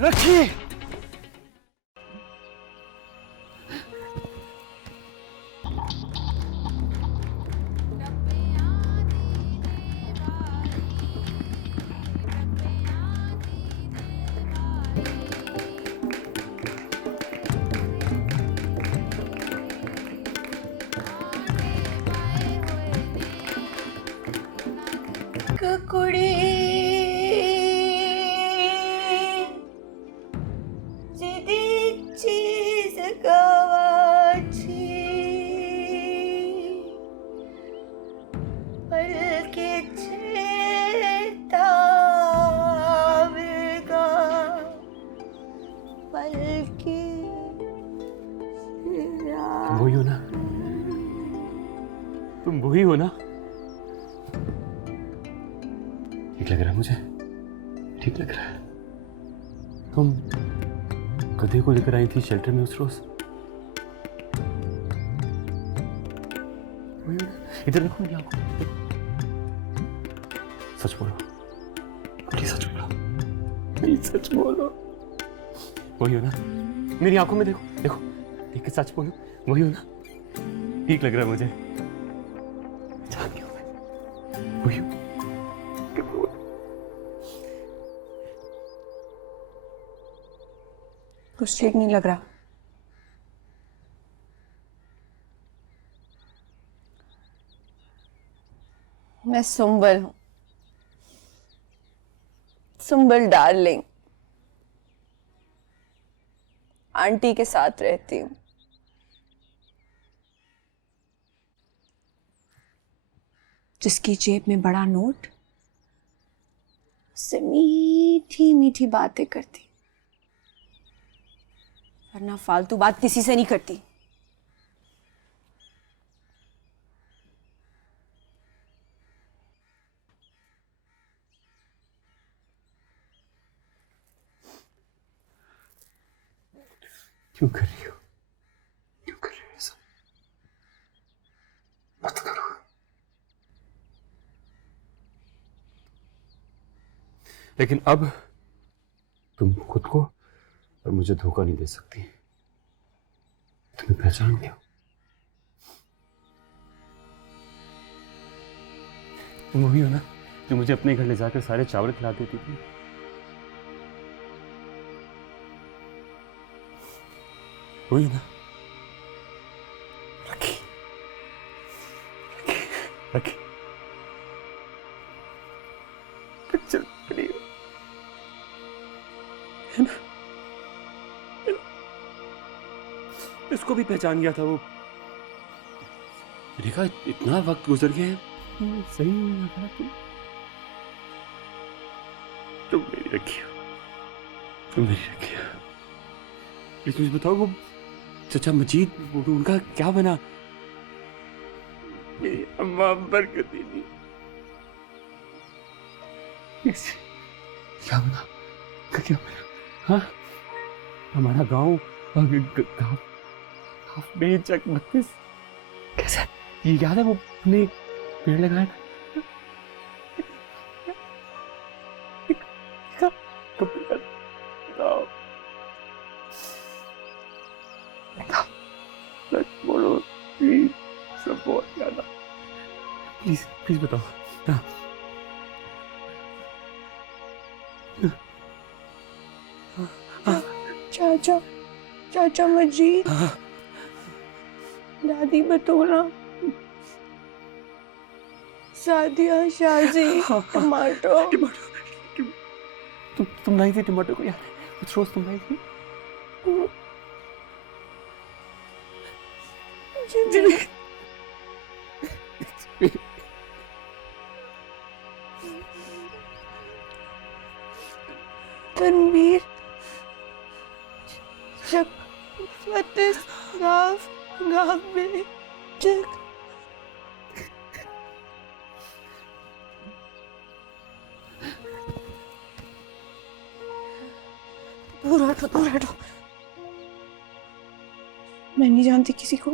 रखिए। कुड़ी जिदी चीज गवाची बल्कि चेता आवेगा बल्कि तुम वही हो ना? तुम वही हो ना? ठीक लग रहा है मुझे, ठीक लग रहा है। तुम गधे को लेकर आई थी शेल्टर में उस रोज। इधर देखो मेरी आंखों में। सच बोलो, प्लीज सच बोलो, प्लीज सच बोलो। वही हो ना? मेरी आंखों में देखो, देखो देख के सच बोलो, वही हो ना? ठीक लग रहा है मुझे। जानती हूँ मैं, वही हूँ। कुछ ठीक नहीं लग रहा। मैं सुंबल हूं, सुंबल डार्लिंग। आंटी के साथ रहती हूँ। जिसकी जेब में बड़ा नोट, उससे मीठी मीठी बातें करती, वरना फालतू बात किसी से नहीं करती। क्यों कर रही हो? क्यों कर रही हो ऐसा? मत करो। लेकिन अब तुम खुद को और मुझे धोखा नहीं दे सकती। तुम्हें पहचान लिया। तुम वही हो ना जो मुझे अपने घर ले जाकर सारे चावल खिला देती थी? वही ना? रखी रखी रखी चल पड़ी है ना? इसको भी पहचान गया था वो। देखा इतना वक्त गुजर गया है, सही नहीं लगा तुम मेरी रखी हो, तुम मेरी रखी हो। प्लीज मुझे बताओ वो चाचा मजीद, उनका क्या बना? मेरी अम्मा बरकत दीदी क्या बना? क्या बना? हाँ, हमारा गांव गांव बेचक 32 कैसा? ये याद है वो अपने पेड़ लगाया था? बोलो प्लीज, सब बहुत याद आ। प्लीज प्लीज बताओ। हाँ। चाचा, चाचा मजीद, हाँ। दादी बतौला, सादिया, शाजी, टमाटो। टमाटो, तुम लाई थी टमाटो को यार? कुछ रोज तुम लाई थी? जी। तनवीर, जब 32 गाँव में जग दूर हटो, दूर हटो। मैं नहीं जानती किसी को,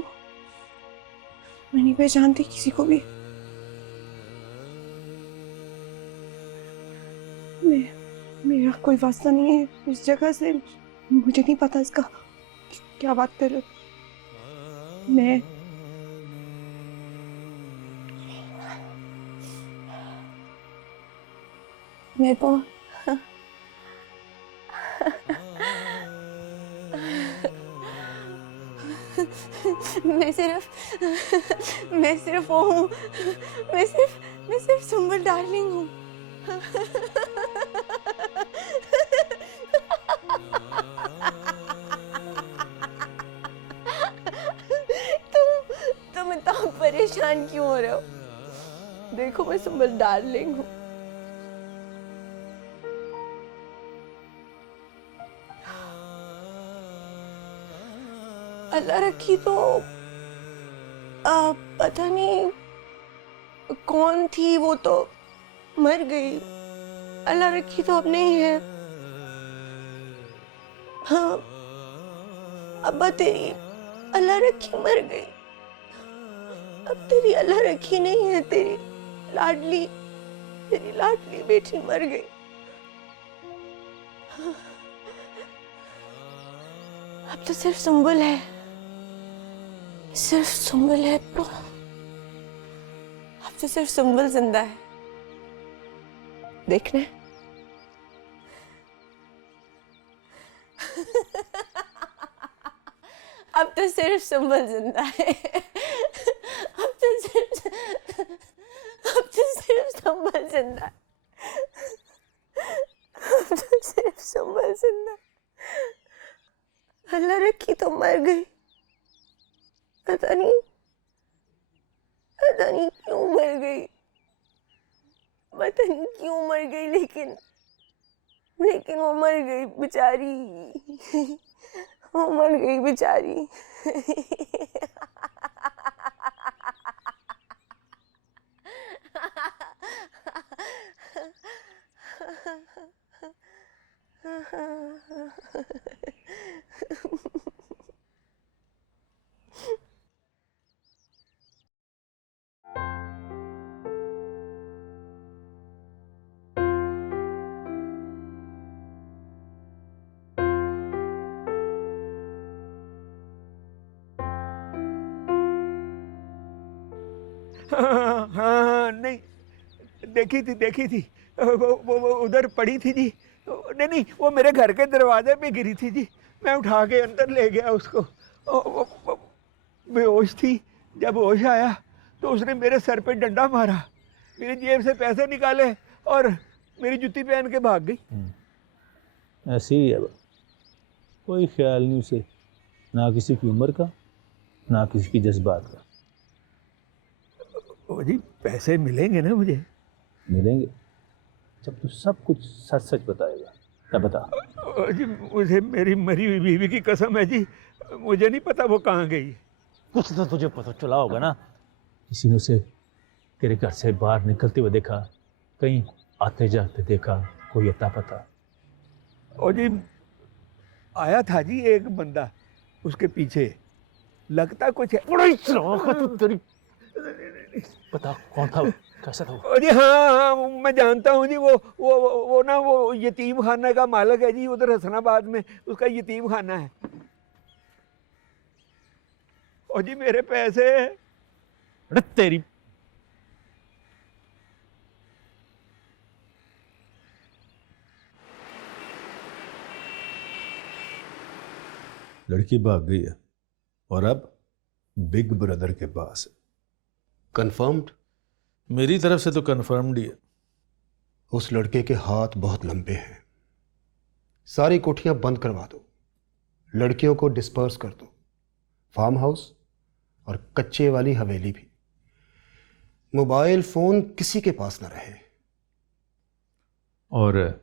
मैं नहीं पहचानती किसी को भी। मेरा कोई वास्ता नहीं है इस जगह से। मुझे नहीं पता इसका क्या बात कर रहे हो। मैं तो मैं सिर्फ वो हूँ। मैं सिर्फ सुंबल डार्लिंग हूँ। तुम इतना परेशान क्यों हो रहे हो? देखो मैं सुंबल डार्लिंग हूँ। अल्लाह रखी तो पता नहीं कौन थी, वो तो मर गई। अल्लाह रखी तो अब नहीं है। हाँ, अब्बा तेरी अल्लाह रखी मर गई। अब तेरी अल्लाह रखी नहीं है, तेरी लाडली बेटी मर गई। अब तो सिर्फ सुंबल है, सिर्फ सुंबल है। अब तो सिर्फ सुंबल जिंदा है। देखना अब तो सिर्फ सुंबल जिंदा है। अब तो सिर्फ सुंबल जिंदा है। अब तो सिर्फ सुंबल जिंदा है। अल्लाह रखी तो मर गई। पता नहीं क्यों मर गई। पता नहीं क्यों मर गई, लेकिन वो मर गई बेचारी। वो मर गई बेचारी। हाँ हाँ, नहीं देखी थी। वो उधर पड़ी थी जी। नहीं, वो मेरे घर के दरवाजे पे गिरी थी जी। मैं उठा के अंदर ले गया उसको। वो बेहोश थी। जब होश आया तो उसने मेरे सर पे डंडा मारा, मेरी जेब से पैसे निकाले और मेरी जूती पहन के भाग गई। ऐसे ही है, कोई ख्याल नहीं उसे, ना किसी की उम्र का ना किसी की जज्बात का। ओ जी, पैसे मिलेंगे ना मुझे? मिलेंगे जब तू सब कुछ सच सच बताएगा। क्या बता? ओ जी, मुझे मेरी मरी हुई बीवी की कसम है जी, मुझे नहीं पता वो कहाँ गई। कुछ तो तुझे पता चला होगा ना। किसी ने उसे तेरे घर से बाहर निकलते हुए देखा, कहीं आते जाते देखा, कोई अता पता? ओ जी, आया था जी एक बंदा, उसके पीछे लगता कुछ है। तेरी पता कौन था, कैसा था? ओ जी हाँ, मैं जानता हूँ जी। वो ना वो यतीम खाना का मालिक है जी, उधर हसनाबाद में उसका यतीम खाना है। ओ जी मेरे पैसे। अरे तेरी लड़की भाग गई है और अब बिग ब्रदर के पास है। कंफर्म्ड? मेरी तरफ से तो कंफर्म्ड ही है। उस लड़के के हाथ बहुत लंबे हैं। सारी कोठियां बंद करवा दो, लड़कियों को डिस्पर्स कर दो, फार्म हाउस और कच्चे वाली हवेली भी। मोबाइल फोन किसी के पास ना रहे। और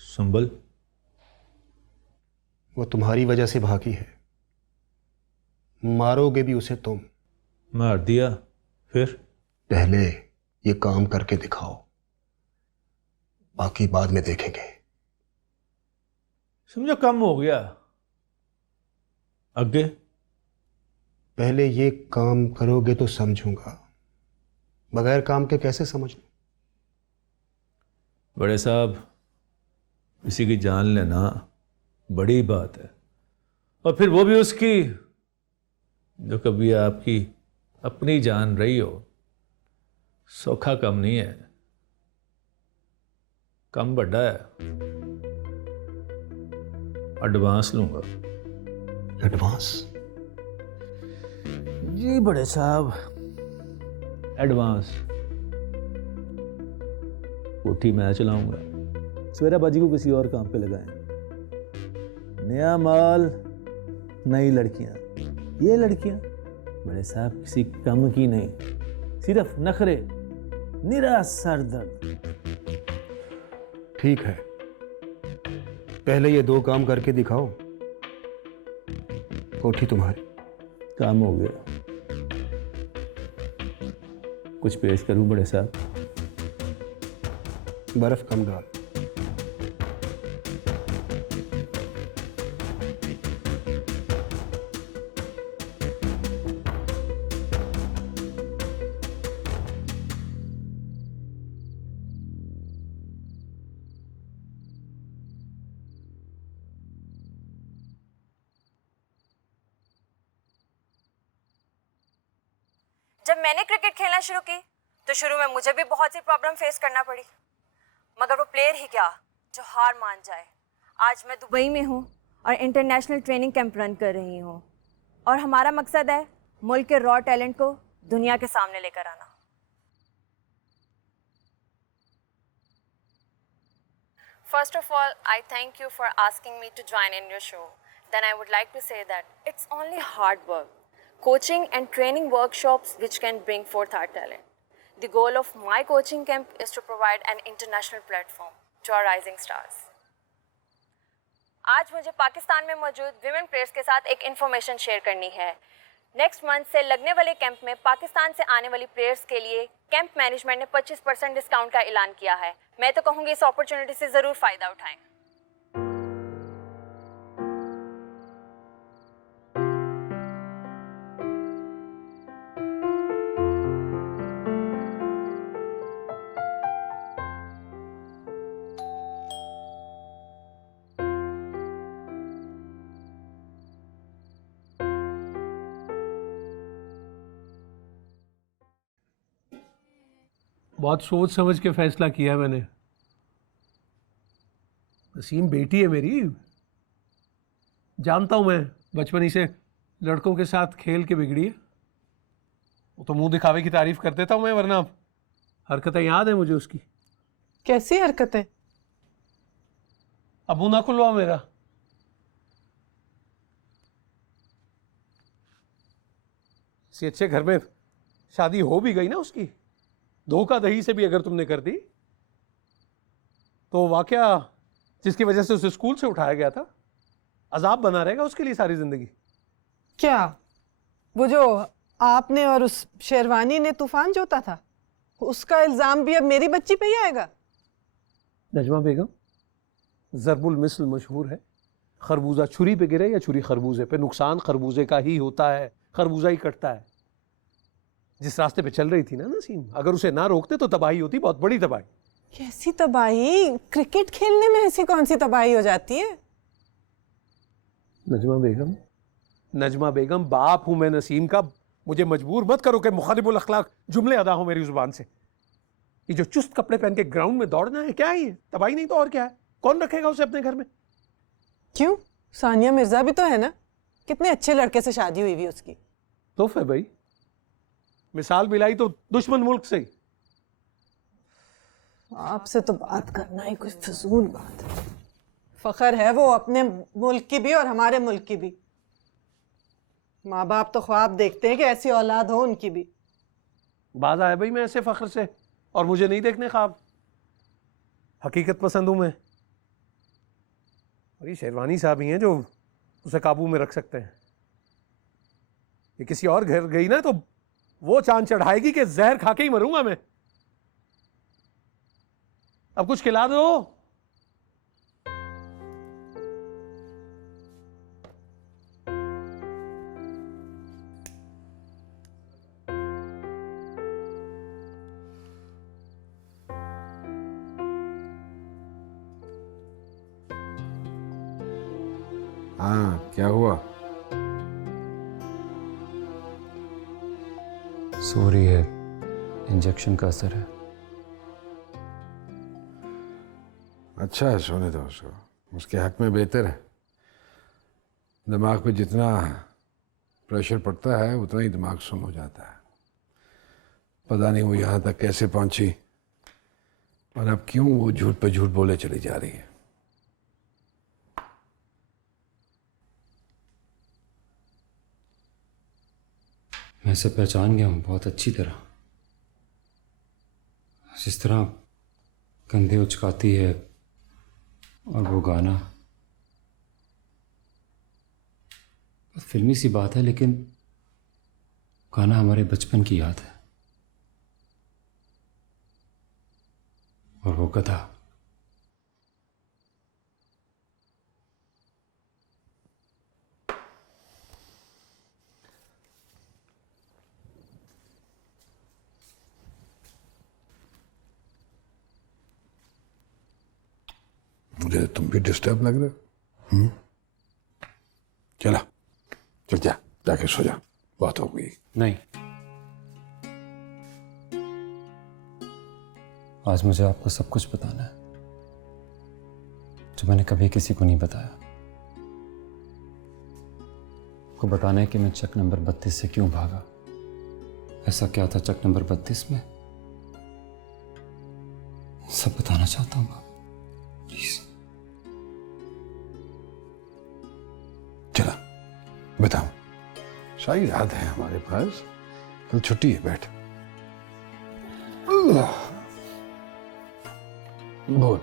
सुंबल? वो तुम्हारी वजह से भागी है, मारोगे भी उसे तुम। मार दिया फिर? पहले ये काम करके दिखाओ, बाकी बाद में देखेंगे। समझो कम हो गया, आगे? पहले ये काम करोगे तो समझूंगा, बगैर काम के कैसे समझ लूं? बड़े साहब, किसी की जान लेना बड़ी बात है, और फिर वो भी उसकी जो कभी आपकी अपनी जान रही हो। सौखा कम नहीं है, कम बड़ा है। एडवांस लूंगा। एडवांस? जी बड़े साहब, एडवांस। कोठी मैं चलाऊंगा, सवेरा बाजी को किसी और काम पे लगाएं। नया माल, नई लड़कियां। ये लड़कियां बड़े साहब किसी कम की नहीं, सिर्फ नखरे, निरा सरदर्द। ठीक है, पहले ये 2 काम करके दिखाओ, कोठी तुम्हारी। काम हो गया। कुछ पेश करूं बड़े साहब? बर्फ कम डाल। जब मैंने क्रिकेट खेलना शुरू की तो शुरू में मुझे भी बहुत सी प्रॉब्लम फेस करना पड़ी, मगर वो प्लेयर ही क्या जो हार मान जाए। आज मैं दुबई में हूँ और इंटरनेशनल ट्रेनिंग कैंप रन कर रही हूँ, और हमारा मकसद है मुल्क के रॉ टैलेंट को दुनिया के सामने लेकर आना। First of all, I thank you for asking me to join in your show. Then I would like to say that it's only hard work, coaching and training workshops which can bring forth our talent. The goal of my coaching camp is to provide an international platform to our rising stars. आज मुझे पाकिस्तान में मौजूद women players के साथ एक information share करनी है। Next month से लगने वाले कैंप में पाकिस्तान से आने वाली प्लेयर्स के लिए कैंप मैनेजमेंट ने 25% डिस्काउंट का ऐलान किया है। मैं तो कहूँगी इस अपॉर्चुनिटी से ज़रूर फ़ायदा उठाएं। बहुत सोच समझ के फैसला किया मैंने। नसीम बेटी है मेरी, जानता हूं मैं बचपन ही से लड़कों के साथ खेल के बिगड़ी है। वो तो मुंह दिखावे की तारीफ कर देता हूं मैं, वरना हरकतें याद है मुझे उसकी। कैसी हरकतें? अब मुंह ना खुलवाओ मेरा। किसी अच्छे घर में शादी हो भी गई ना उसकी, धोखा दही से भी अगर तुमने कर दी, तो वाकया जिसकी वजह से उसे स्कूल से उठाया गया था अजाब बना रहेगा उसके लिए सारी जिंदगी। क्या वो जो आपने और उस शेरवानी ने तूफान जोता था, उसका इल्जाम भी अब मेरी बच्ची पे ही आएगा? नजमा बेगम, ज़रबुल मिसल मशहूर है, खरबूजा छुरी पे गिरे या छुरी खरबूजे पे, नुकसान खरबूजे का ही होता है, खरबूजा ही कटता है। जिस रास्ते पे चल रही थी ना नसीम, अगर उसे ना रोकते तो तबाही होती, बहुत बड़ी तबाही। कैसी तबाही? क्रिकेट खेलने में ऐसी कौन सी तबाही हो जाती है? नजमा बेगम, नजमा बेगम, बाप हूं मैं नसीम का, मुझे मजबूर मत करो कि मुखालिबुल अखलाक जुमले अदा हो मेरी जुबान से। ये जो चुस्त कपड़े पहन के ग्राउंड में दौड़ना है, क्या है ये? तबाही नहीं तो और क्या है? कौन रखेगा उसे अपने घर में? क्यों, सानिया मिर्जा भी तो है ना, कितने अच्छे लड़के से शादी हुई हुई उसकी। तोहफे भाई, मिसाल मिलाई तो दुश्मन मुल्क से। आपसे तो बात करना ही कुछ फजूल बात है। फख्र है वो अपने मुल्क की भी और हमारे मुल्क की भी। माँ बाप तो ख्वाब देखते हैं कि ऐसी औलाद हो उनकी भी। बाज आया भाई मैं ऐसे फख्र से, और मुझे नहीं देखने ख्वाब। हकीकत पसंद हूं मैं। और ये शेरवानी साहब ही हैं जो उसे काबू में रख सकते हैं। ये किसी और घर गई ना तो वो चांद चढ़ाएगी कि जहर खा के ही मरूंगा मैं। अब कुछ खिला दो। हाँ, क्या हुआ? सो रही है, इंजेक्शन का असर है। अच्छा है, सोने दो उसको, उसके हक में बेहतर है। दिमाग पे जितना प्रेशर पड़ता है उतना ही दिमाग सुन हो जाता है। पता नहीं वो यहाँ तक कैसे पहुंची और अब क्यों वो झूठ पे झूठ बोले चली जा रही है। मैं इसे पहचान गया हूँ बहुत अच्छी तरह। जिस तरह कंधे उचकाती है और वो गाना, फिल्मी सी बात है लेकिन गाना हमारे बचपन की याद है। और वो गधा, मुझे तुम भी डिस्टर्ब लग रहे हो। चला, चल जा, जाके सो जा, बात हो गई। नहीं, आज मुझे आपको सब कुछ बताना है जो मैंने कभी किसी को नहीं बताया। आपको बताना है कि मैं चक नंबर 32 से क्यों भागा। ऐसा क्या था चक नंबर 32 में, सब बताना चाहता हूँ आप, प्लीज। चला, बताओ। सारी रात है हमारे पास, कल छुट्टी है, बैठ। बोल।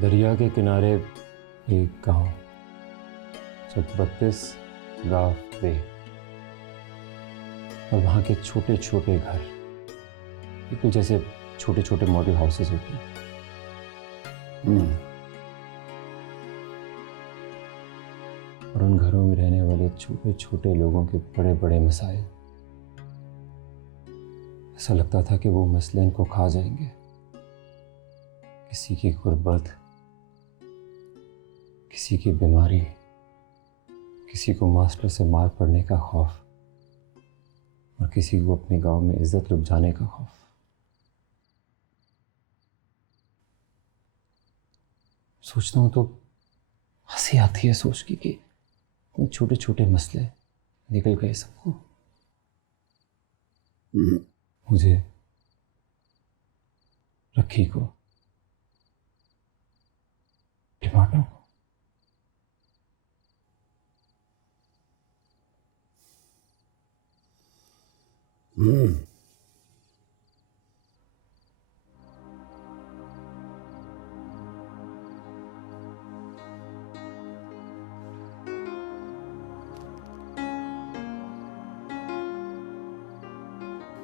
दरिया के किनारे एक गांव, चक 32 गांव वे, और वहां के छोटे छोटे घर, बिल्कुल जैसे छोटे छोटे मॉडल हाउसेस होते हैं। और उन घरों में रहने वाले छोटे छोटे लोगों के बड़े बड़े मसाइल। ऐसा लगता था कि वो मसले इनको खा जाएंगे। किसी की गुर्बत, किसी की बीमारी, किसी को मास्टर से मार पड़ने का खौफ, और किसी को अपने गांव में इज्जत लुट जाने का खौफ। सोचता हूं तो हंसी आती है सोच के कि छोटे छोटे मसले निकल गए सबको। मुझे, रखी को, टमाटो को।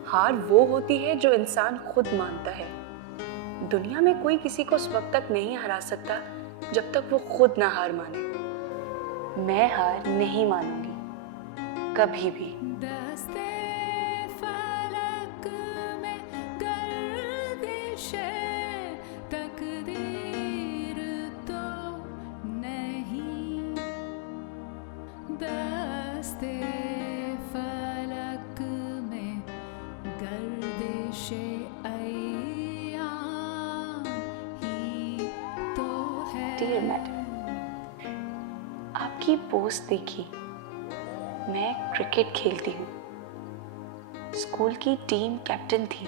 हार वो होती है जो इंसान खुद मानता है। दुनिया में कोई किसी को उस वक्त तक नहीं हरा सकता जब तक वो खुद ना हार माने। मैं हार नहीं मानूंगी कभी भी। डियर मैडम, आपकी पोस्ट देखी। मैं क्रिकेट खेलती हूँ, स्कूल की टीम कैप्टन थी,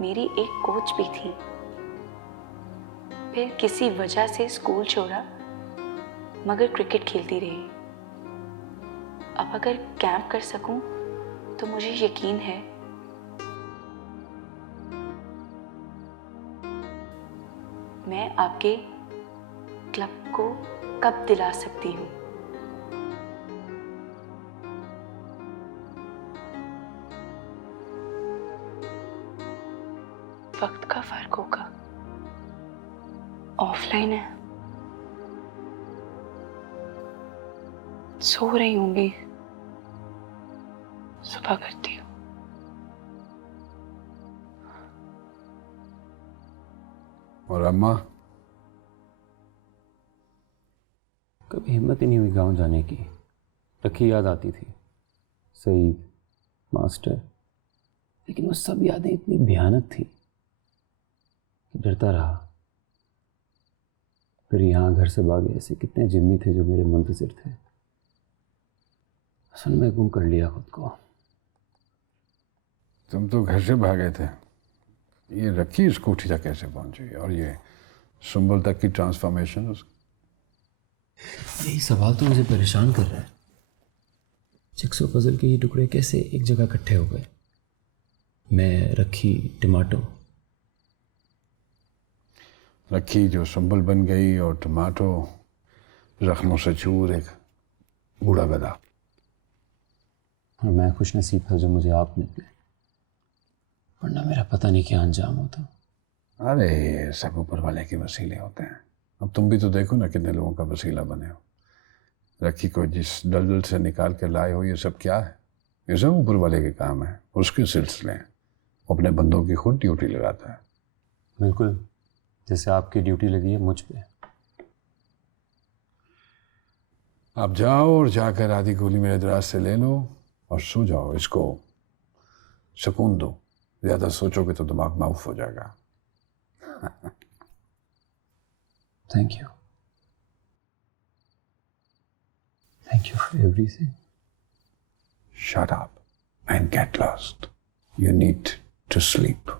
मेरी एक कोच भी थी। फिर किसी वजह से स्कूल छोड़ा मगर क्रिकेट खेलती रही। अब अगर कैंप कर सकूं तो मुझे यकीन है मैं आपके क्लब को कब दिला सकती हूँ। वक्त का फर्क होगा, ऑफलाइन है, सो रही होंगी, सुबह करती हूँ। और अम्मा? कभी हिम्मत ही नहीं हुई गांव जाने की। रखी याद आती थी, सईद, मास्टर, लेकिन वो सब यादें इतनी भयानक थी कि डरता रहा। फिर यहाँ घर से भागे ऐसे कितने जिम्मी थे जो मेरे मुंतज़िर थे। असल में गुम कर लिया खुद को। तुम तो घर से भागे थे, ये रखी इस कोठी तक कैसे पहुंची? और ये सुंबल तक की ट्रांसफॉर्मेशन? यही सवाल तो मुझे परेशान कर रहा है। चिक्सो पजल के ये टुकड़े कैसे एक जगह इकट्ठे हो गए? मैं, रखी, टमाटो। रखी जो सुंबल बन गई और टमाटो जख्मों से चूर एक बूढ़ा गधा। और मैं खुश नसीब था जो मुझे आप मिल गए, वरना मेरा पता नहीं क्या अंजाम होता। अरे सब ऊपर वाले के वसीले होते हैं। अब तुम भी तो देखो ना कितने लोगों का वसीला बने हो। रखी को जिस दलदल से निकाल के लाए हो, ये सब क्या है? ये सब ऊपर वाले के काम है, उसके सिलसिले हैं। वो अपने बंदों की खुद ड्यूटी लगाता है। बिल्कुल, जैसे आपकी ड्यूटी लगी है मुझ पे। आप जाओ और जाकर आधी गोली मेरे दराज से ले लो और सो जाओ। इसको सुकून दो, ज़्यादा सोचोगे तो दिमाग माउफ हो जाएगा। Thank you. Thank you for everything. Shut up and get lost. You need to sleep.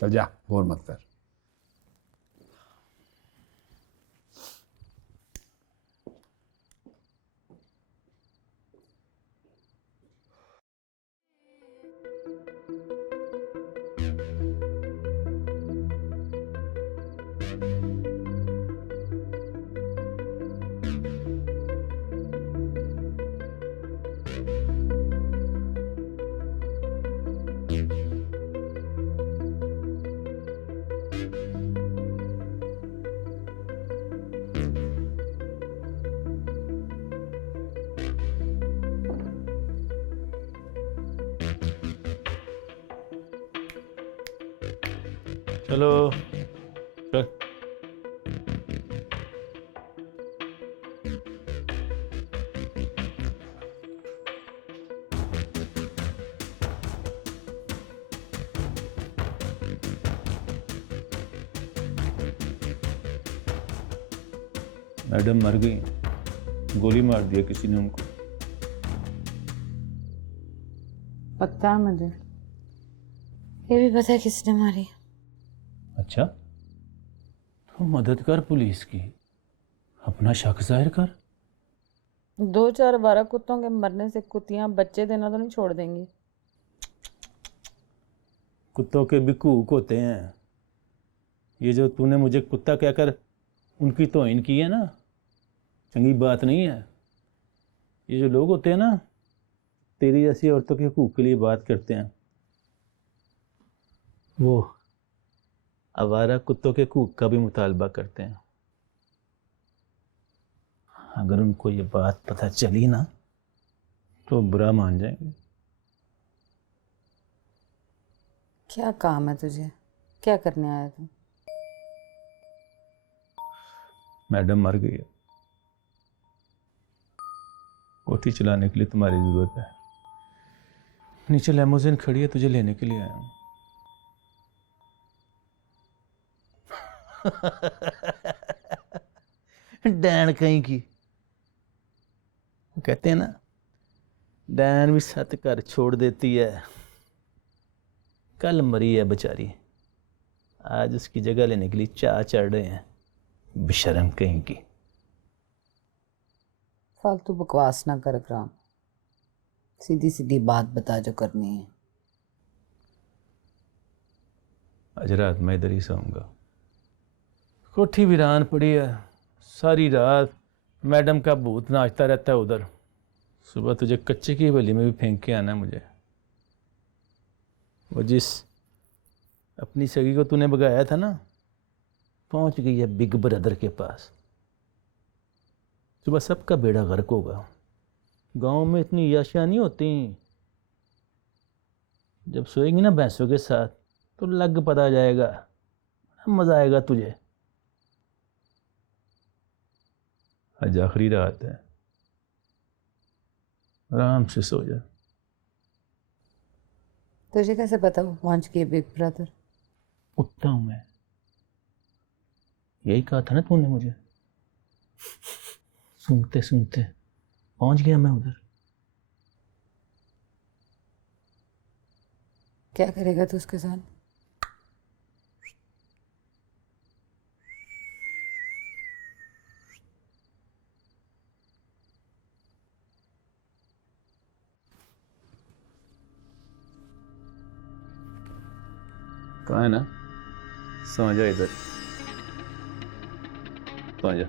चल जा, बोर मत कर। चलो चल। मैडम मर गई, गोली मार दिया किसी ने उनको। पता है मुझे, ये भी पता है किसने मारी। अच्छा, तो मदद कर पुलिस की, अपना शक जाहिर कर। 2-4 12 कुत्तों के मरने से कुत्तियां बच्चे देना तो नहीं छोड़ देंगी। कुत्तों के भी कूक होते हैं। ये जो तूने मुझे कुत्ता कहकर उनकी तौहीन की है ना, चंगी बात नहीं है। ये जो लोग होते हैं ना, तेरी जैसी औरतों के हकूक़ के लिए बात करते हैं, वो आवारा कुत्तों के हकूक़ का भी मुतालबा करते हैं। अगर उनको ये बात पता चली ना तो बुरा मान जाएंगे। क्या काम है तुझे, क्या करने आया तू? मैडम मर गई है, कोठी चलाने के लिए तुम्हारी ज़रूरत है। नीचे लेमोजिन खड़ी है, तुझे लेने के लिए आया हूँ। डैन कहीं की, कहते हैं ना, डैन भी सत घर छोड़ देती है। कल मरी है बेचारी, आज उसकी जगह लेने के लिए चाह चढ़ रहे हैं बेशर्म कहीं की। फालतू बकवास ना कर ग्राम, सीधी सीधी बात बता जो करनी है। आज रात मैं इधर ही सोऊंगा। कोठी वीरान पड़ी है, सारी रात मैडम का भूत नाचता रहता है उधर। सुबह तुझे कच्चे की हवेली में भी फेंक के आना मुझे। वो जिस अपनी सगी को तूने भगाया था ना, पहुंच गई है बिग ब्रदर के पास। सुबह सबका बेड़ा गर्क होगा। गांव में इतनी याशियाँ नहीं होती। जब सोएंगी ना भैंसों के साथ तो लग पता जाएगा मजा आएगा तुझे। आज आखिरी रात है, आराम से सो जा। तुझे कैसे पता वो पहुंच गए बिग ब्रदर? उठता हूं मैं, यही कहा था ना तूने मुझे। सुनते सुनते पहुंच गया मैं उधर। क्या करेगा तू उसके साथ? कहा है ना, समझ जा इधर, समझ जा।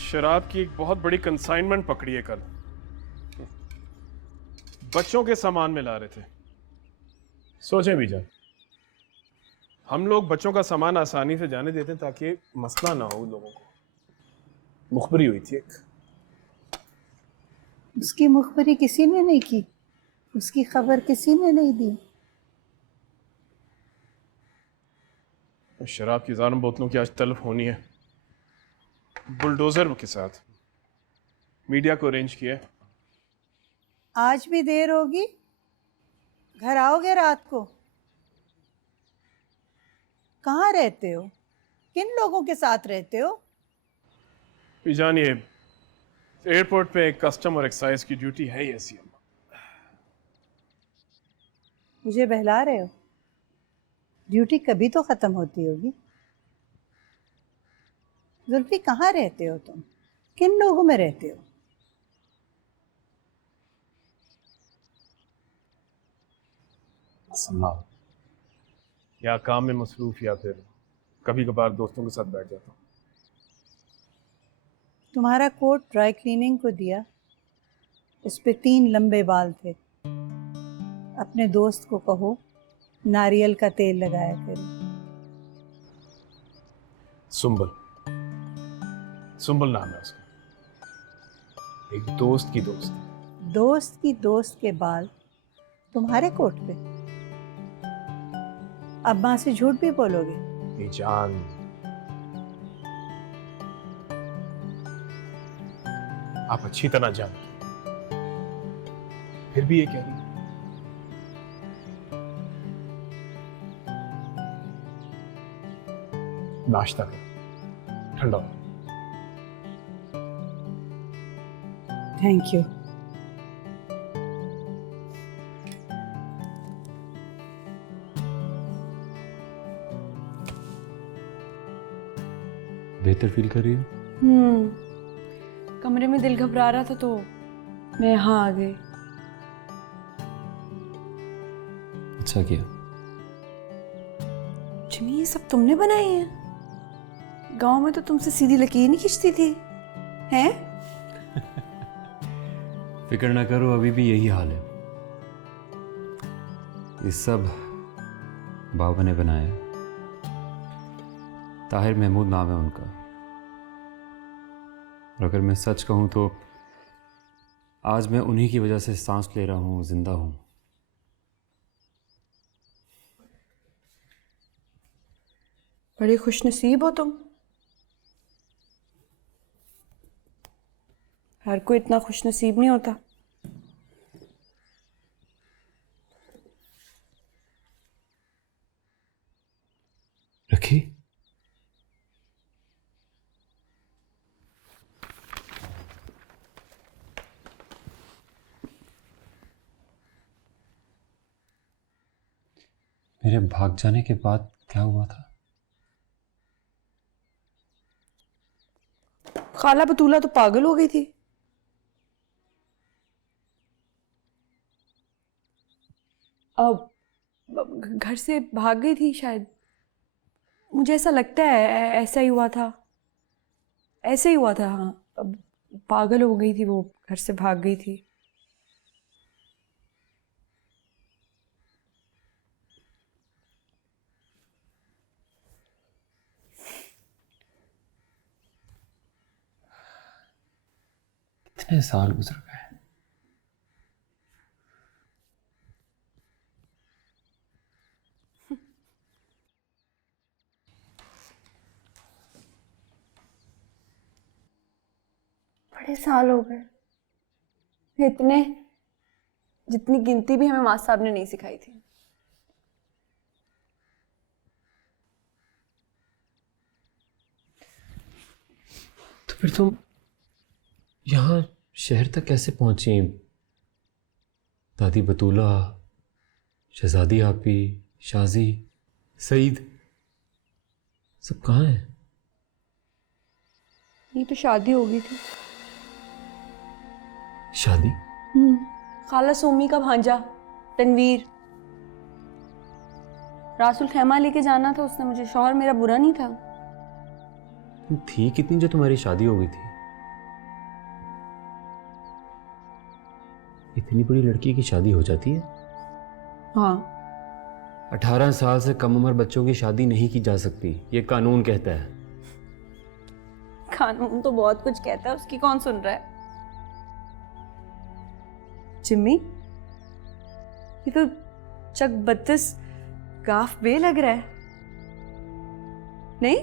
शराब की एक बहुत बड़ी कंसाइनमेंट पकड़ी है कल। बच्चों के सामान में ला रहे थे। सोचे भी जा, हम लोग बच्चों का सामान आसानी से जाने देते ताकि मसला ना हो लोगों को। मुखबरी हुई थी एक। उसकी मुखबरी किसी ने नहीं की, उसकी खबर किसी ने नहीं दी। शराब की 1000 बोतलों की आज तलब होनी है, बुलडोजर के साथ। मीडिया को अरेंज किया। आज भी देर होगी, घर आओगे रात को? कहाँ रहते हो, किन लोगों के साथ रहते हो? जानिए, एयरपोर्ट पे कस्टम और एक्साइज की ड्यूटी है ही ऐसी। मुझे बहला रहे हो? ड्यूटी कभी तो खत्म होती होगी। जुल्फी, कहाँ रहते हो तुम, किन लोगों में रहते हो? संभाल, या काम में मसरूफ या फिर कभी कभार दोस्तों के साथ बैठ जाता हूँ। तुम्हारा कोट ड्राई क्लीनिंग को दिया, उस पे 3 लंबे बाल थे। अपने दोस्त को कहो नारियल का तेल लगाया करे। सुंबल नाम है उसका, एक दोस्त की दोस्त। दोस्त की दोस्त के बाल तुम्हारे कोट पे? अब माँ से झूठ भी बोलोगे? जान, आप अच्छी तरह जानती, फिर भी ये कह रही। नाश्ता कर, ठंडा हो। Thank you. बेहतर फील कर रही हो? कमरे में दिल घबरा रहा था तो मैं यहाँ आ गई। अच्छा किया। जिमी, ये सब तुमने बनाए हैं? गांव में तो तुमसे सीधी लकीर नहीं खींचती थी, हैं? फिक्र ना करो, अभी भी यही हाल है। ये सब बाबा ने बनाया। ताहिर महमूद नाम है उनका। और अगर मैं सच कहूं तो आज मैं उन्हीं की वजह से सांस ले रहा हूं, जिंदा हूं। बड़े खुशनसीब हो तुम। हर कोई इतना खुशनसीब नहीं होता। रखी मेरे भाग जाने के बाद क्या हुआ था? खाला बतूला तो पागल हो गई थी। अब घर से भाग गई थी शायद। मुझे ऐसा लगता है ऐसा ही हुआ था। ऐसे ही हुआ था, हाँ। अब पागल हो गई थी वो, घर से भाग गई थी। कितने साल गुजर गए। बड़े साल हो गए, इतने जितनी गिनती भी हमें मास्टर साहब ने नहीं सिखाई थी। तो फिर तुम यहाँ शहर तक कैसे पहुंची? दादी बतूला, शहजादी आपी, शाजी, सईद, सब कहाँ हैं? ये तो शादी हो गई थी। शादी? खाला सोमी का भांजा तनवीर। रासुल खैमा लेके जाना था उसने मुझे। शौहर मेरा बुरा नहीं था। तुम थी कितनी जो तुम्हारी शादी हो गई थी? इतनी बड़ी लड़की की शादी हो जाती है? हाँ। 18 साल से कम उम्र बच्चों की शादी नहीं की जा सकती, ये कानून कहता है। कानून तो बहुत कुछ कहता है, उसकी कौन सुन रहा है? जिम्मी, ये तो चक 32 गाफ बे लग रहा है, नहीं?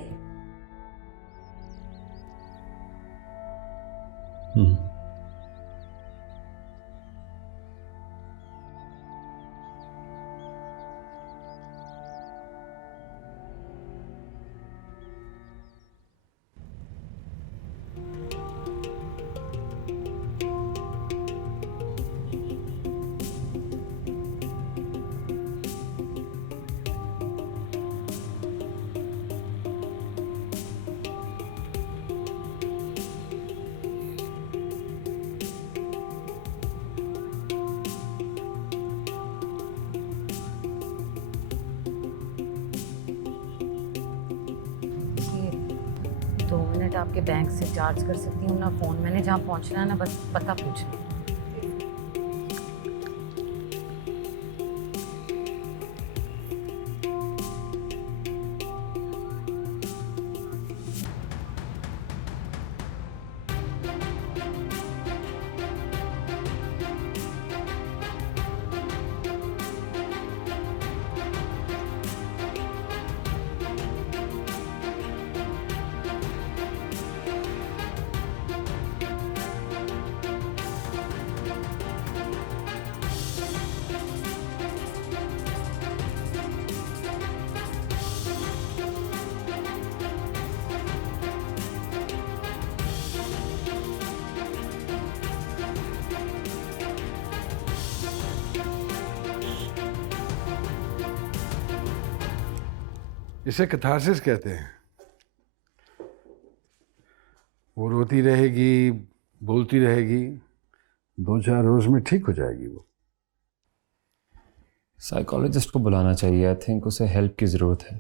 आपके बैंक से चार्ज कर सकती हूँ ना फ़ोन। मैंने जहाँ पहुँचना है ना, बस पता पूछना। इसे कैथारसिस कहते हैं। वो रोती रहेगी, बोलती रहेगी, 2-4 रोज में ठीक हो जाएगी वो। साइकोलॉजिस्ट को बुलाना चाहिए। आई थिंक उसे हेल्प की जरूरत है।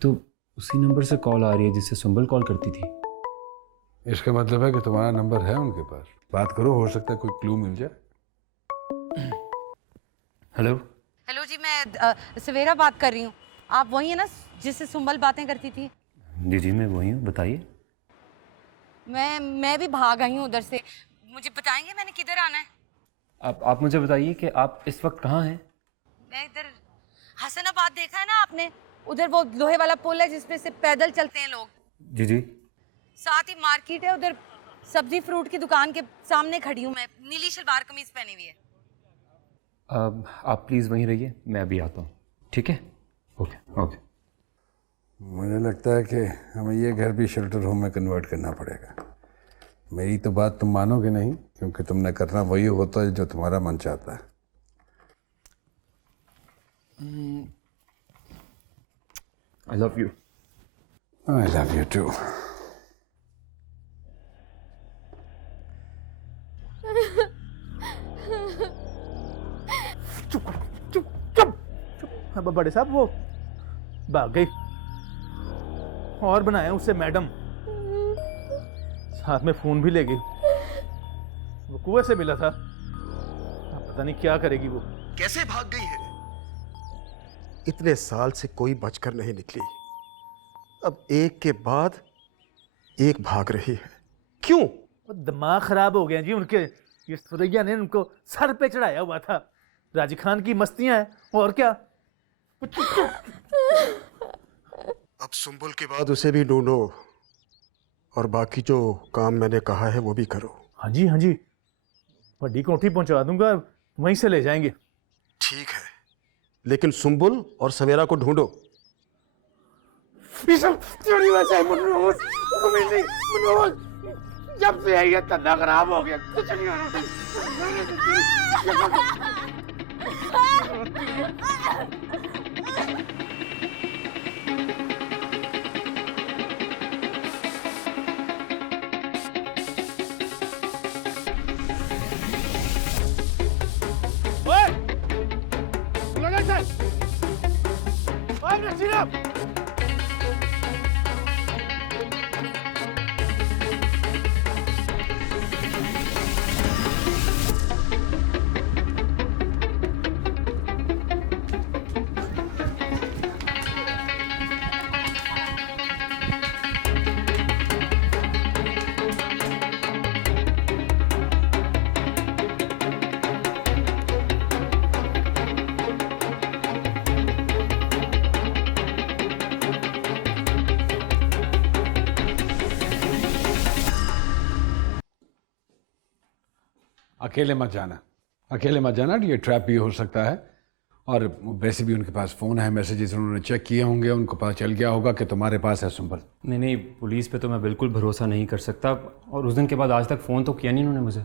तो उसी नंबर से कॉल आ रही है जिससे सुंबल कॉल करती थी। इसका मतलब है कि तुम्हारा नंबर है उनके पास। बात करो, हो सकता है कोई क्लू मिल जाए। हेलो। हेलो जी, मैं सवेरा बात कर रही हूँ। आप वही है ना जिससे सुंबल बातें करती थी? जी जी मैं वही हूँ, बताइए। मैं भी भाग आई हूँ उधर से। मुझे बताएंगे मैंने किधर आना है? आप मुझे बताइए कि आप इस वक्त कहाँ हैं? मैं इधर हसनाबाद देखा है ना आपने? उधर वो लोहे वाला पुल है जिसपे से पैदल चलते हैं लोग। जी जी। साथ ही मार्केट है, उधर सब्जी फ्रूट की दुकान के सामने खड़ी हूँ मैं। नीली शलवार कमीज पहनी हुई है। आप प्लीज़ वहीं रहिए, मैं अभी आता हूँ, ठीक है? Okay okay. मुझे लगता है कि हमें ये घर भी शेल्टर होम में कन्वर्ट करना पड़ेगा। मेरी तो बात तुम मानोगे नहीं, क्योंकि तुमने करना वही होता है जो तुम्हारा मन चाहता है। I love you. I love you too. अब बड़े साहब वो भाग गई और बनाया उससे मैडम, साथ में फोन भी ले गई। वो कुएं से मिला था, अब पता नहीं क्या करेगी वो। कैसे भाग गई है? इतने साल से कोई बचकर नहीं निकली, अब एक के बाद एक भाग रही है। क्यों? वो दिमाग खराब हो गया जी उनके। ये सुरैया ने उनको सर पे चढ़ाया हुआ था। राजी खान की मस्तियां हैं और क्या। अब सुंबुल के बाद उसे भी ढूंढो और बाकी जो काम मैंने कहा है वो भी करो। हाँ जी हाँ जी, बड़ी कोठी पहुंचा दूंगा, वहीं से ले जाएंगे। ठीक है, लेकिन सुंबुल और सवेरा को ढूंढो। जब से ये धंधा खराब हो गया, कुछ नहीं होना। अकेले मत जाना, अकेले मत जाना। ये ट्रैप भी हो सकता है, और वैसे भी उनके पास फ़ोन है, मैसेजेस उन्होंने चेक किए होंगे, उनको पता चल गया होगा कि तुम्हारे पास है सुंबल। नहीं नहीं, पुलिस पे तो मैं बिल्कुल भरोसा नहीं कर सकता, और उस दिन के बाद आज तक फ़ोन तो किया नहीं उन्होंने मुझे।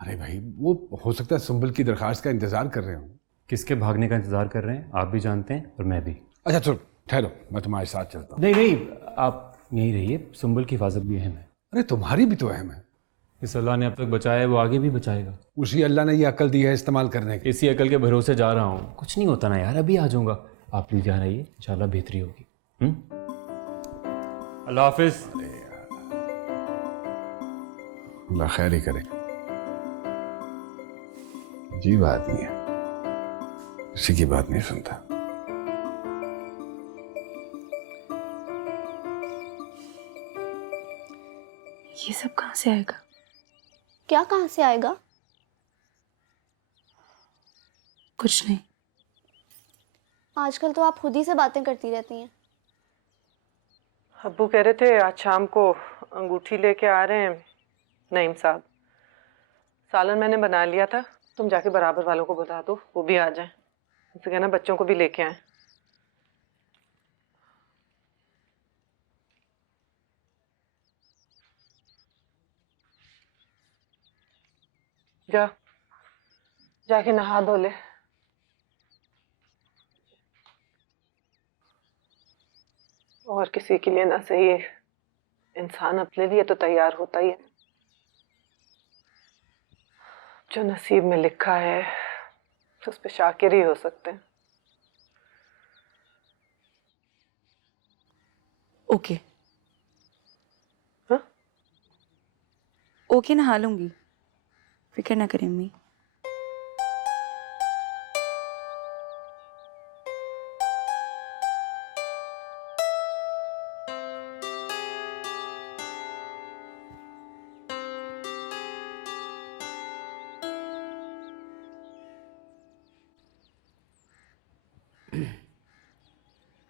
अरे भाई, वो हो सकता है सुंबल की दरखास्त का इंतज़ार कर रहे हो। किसके भागने का इंतज़ार कर रहे हैं आप भी जानते हैं और मैं भी। अच्छा चलो ठहरो, मैं तुम्हारे साथ चलता हूँ। नहीं नहीं, आप यहीं रहिए, सुंबल की हिफाजत भी अहम है। अरे तुम्हारी भी तो अहम है। इस अल्लाह ने अब तक बचाया है, वो आगे भी बचाएगा। उसी अल्लाह ने ये अकल दी है इस्तेमाल करने की। इसी अकल के भरोसे जा रहा हूँ। कुछ नहीं होता ना यार, अभी आ जाऊँगा। आप प्लीज यहाँ रहिए, इंशाल्लाह बेहतरी होगी। अल्लाह हाफिज। अल्लाह खैर ही करे। अजीब आदमी है, किसी की बात नहीं सुनता। ये सब कहाँ से आएगा? क्या कहाँ से आएगा? कुछ नहीं। आजकल तो आप खुद ही से बातें करती रहती हैं। अब्बू कह रहे थे आज शाम को अंगूठी लेके आ रहे हैं नईम साहब। सालन मैंने बना लिया था, तुम जाके बराबर वालों को बता दो, वो भी आ जाएं। उनसे कहना बच्चों को भी लेके आए। जा जाके नहा धो ले। और किसी के लिए ना सही, इंसान अपने लिए तो तैयार होता ही है। जो नसीब में लिखा है उस पे शाकिर ही हो सकते हैं। ओके। हाँ? ओके, नहा लूंगी, फिक्र ना करें अम्मी।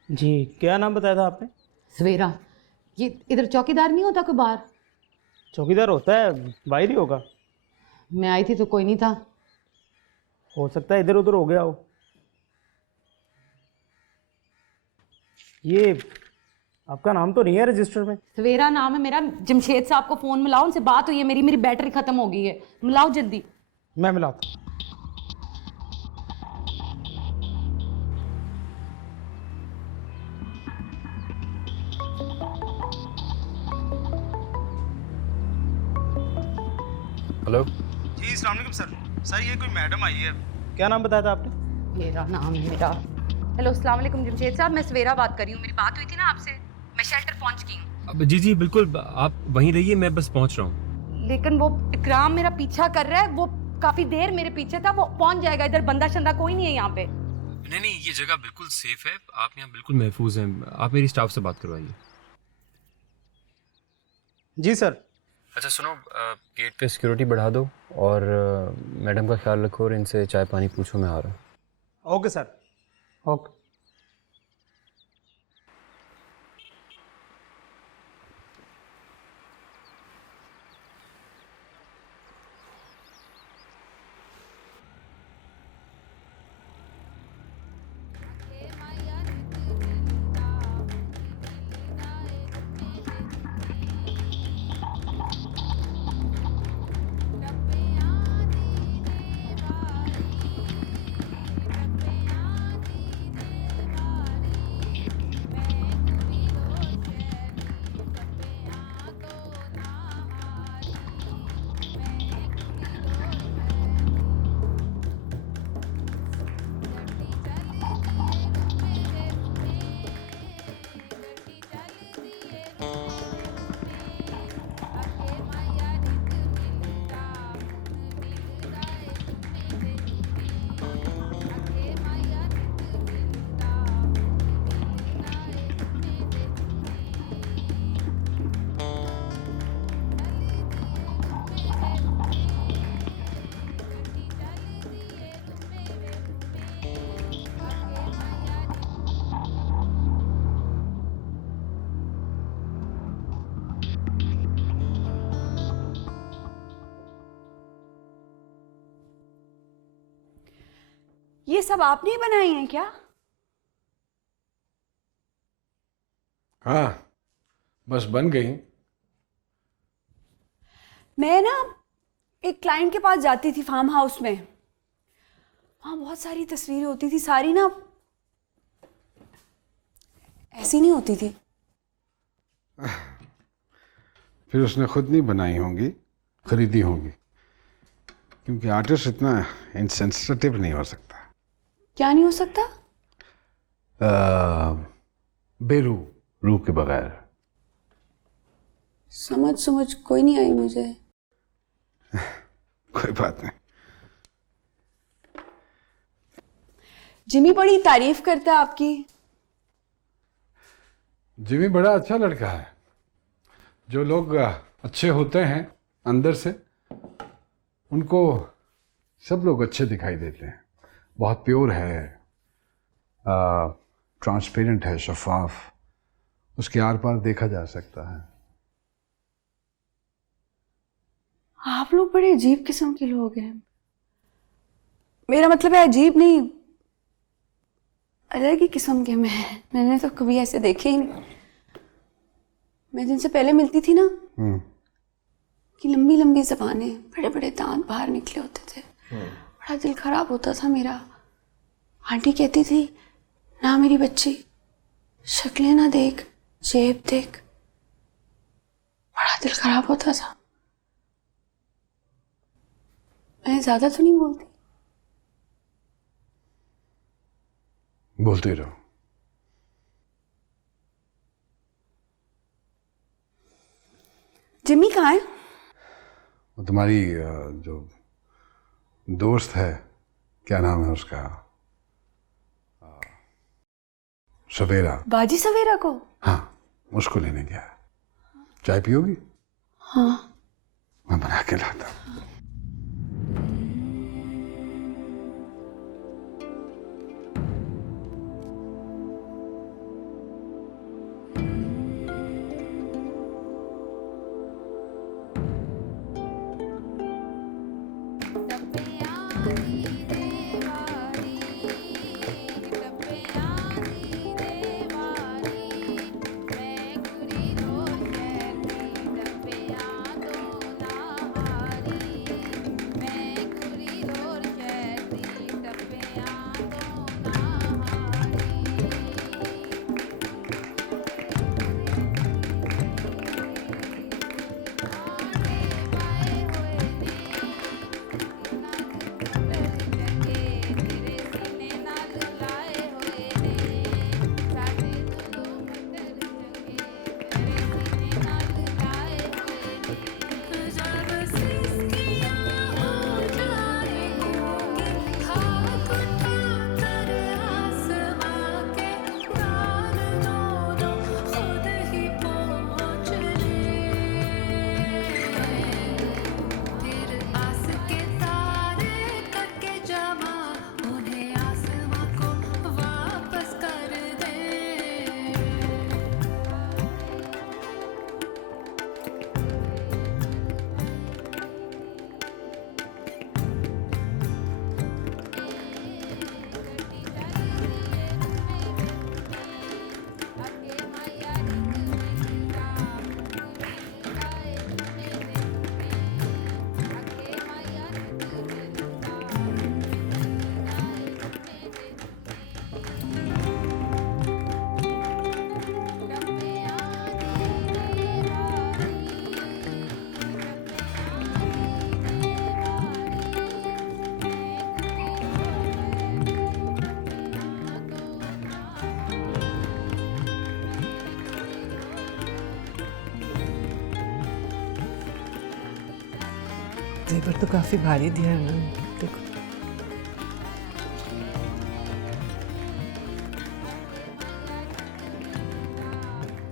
जी, क्या नाम बताया था आपने? सवेरा। ये इधर चौकीदार नहीं होता कोई बाहर? चौकीदार होता है, बाहर ही होगा। मैं आई थी तो कोई नहीं था। हो सकता है इधर उधर हो गया हो। ये आपका नाम तो नहीं है रजिस्टर में। सवेरा नाम है मेरा। जमशेद साहब को फोन मिलाओ, उनसे बात हुई है मेरी बैटरी खत्म हो गई है, मिलाओ जल्दी। मैं मिलाता हूं। हेलो जी, अस्सलाम वालेकुम सर। सर ये कोई मैडम आई है। क्या नाम बताया था आपने? मेरा नाम है मेरा। हेलो, अस्सलाम वालेकुम जमशेद साहब, मैं सवेरा बात कर रही हूँ। मेरी बात हुई थी ना आपसे, मैं शेल्टर पहुंच गई हूँ। जी जी बिल्कुल, आप वहीं रहिए, मैं बस पहुंच रहा हूँ। लेकिन वो इकराम मेरा पीछा कर रहा है, वो काफी देर मेरे पीछे था, वो पहुंच जाएगा। इधर बंदा शंदा कोई नहीं है यहाँ पे। नहीं नहीं, ये जगह बिल्कुल सेफ है, आप यहाँ बिल्कुल महफूज हैं। आप मेरी स्टाफ से बात करवाइए। जी सर। अच्छा सुनो, गेट पे सिक्योरिटी बढ़ा दो और मैडम का ख्याल रखो और इनसे चाय पानी पूछो, मैं आ रहा हूँ। Okay sir, okay. ये सब आपने ही बनाई हैं क्या? हाँ, बस बन गई। मैं ना एक क्लाइंट के पास जाती थी फार्म हाउस में, वहाँ बहुत सारी तस्वीरें होती थी, सारी ना ऐसी नहीं होती थी। फिर उसने खुद नहीं बनाई होंगी, खरीदी होंगी, क्योंकि आर्टिस्ट इतना इनसेंसिटिव नहीं हो सकता। क्या नहीं हो सकता? बेरू, रूह के बगैर। समझ कोई नहीं आई मुझे। कोई बात नहीं। जिमी बड़ी तारीफ करता है आपकी। जिमी बड़ा अच्छा लड़का है। जो लोग अच्छे होते हैं अंदर से, उनको सब लोग अच्छे दिखाई देते हैं। बहुत प्योर है, ट्रांसपेरेंट है, शफाफ, उसके आर पार देखा जा सकता है। आप लोग बड़े अजीब किस्म के लोग हैं। मेरा मतलब है अजीब नहीं, अलग ही किस्म के। मैंने तो कभी ऐसे देखे ही नहीं। मैं जिनसे पहले मिलती थी ना, कि लंबी लंबी जबानें, बड़े बड़े दांत बाहर निकले होते थे, बड़ा दिल खराब होता था मेरा। आंटी कहती थी ना मेरी बच्ची, शक्लें ना देख, जेब देख। बड़ा दिल खराब होता था। मैं ज्यादा तो नहीं बोलती। बोलते रहो। जिमी कहाँ है? वो तुम्हारी जो दोस्त है, क्या नाम है उसका, सवेरा। बाजी सवेरा को? हाँ, उसको लेने गया है। चाय पियोगी? हाँ। मैं बना के लाता हूँ। जेवर तो काफी भारी दिया है ना, देखो।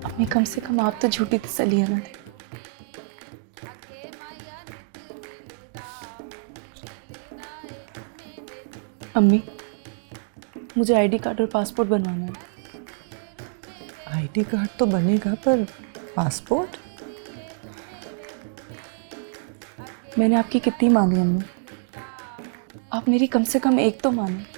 अम्मी कम से कम आप तो झूठी तसल्लियां ना दे। अम्मी मुझे आईडी कार्ड और पासपोर्ट बनवाना है। आईडी कार्ड तो बनेगा, पर पासपोर्ट? मैंने आपकी कितनी मानी अम्मी, आप मेरी कम से कम एक तो माने।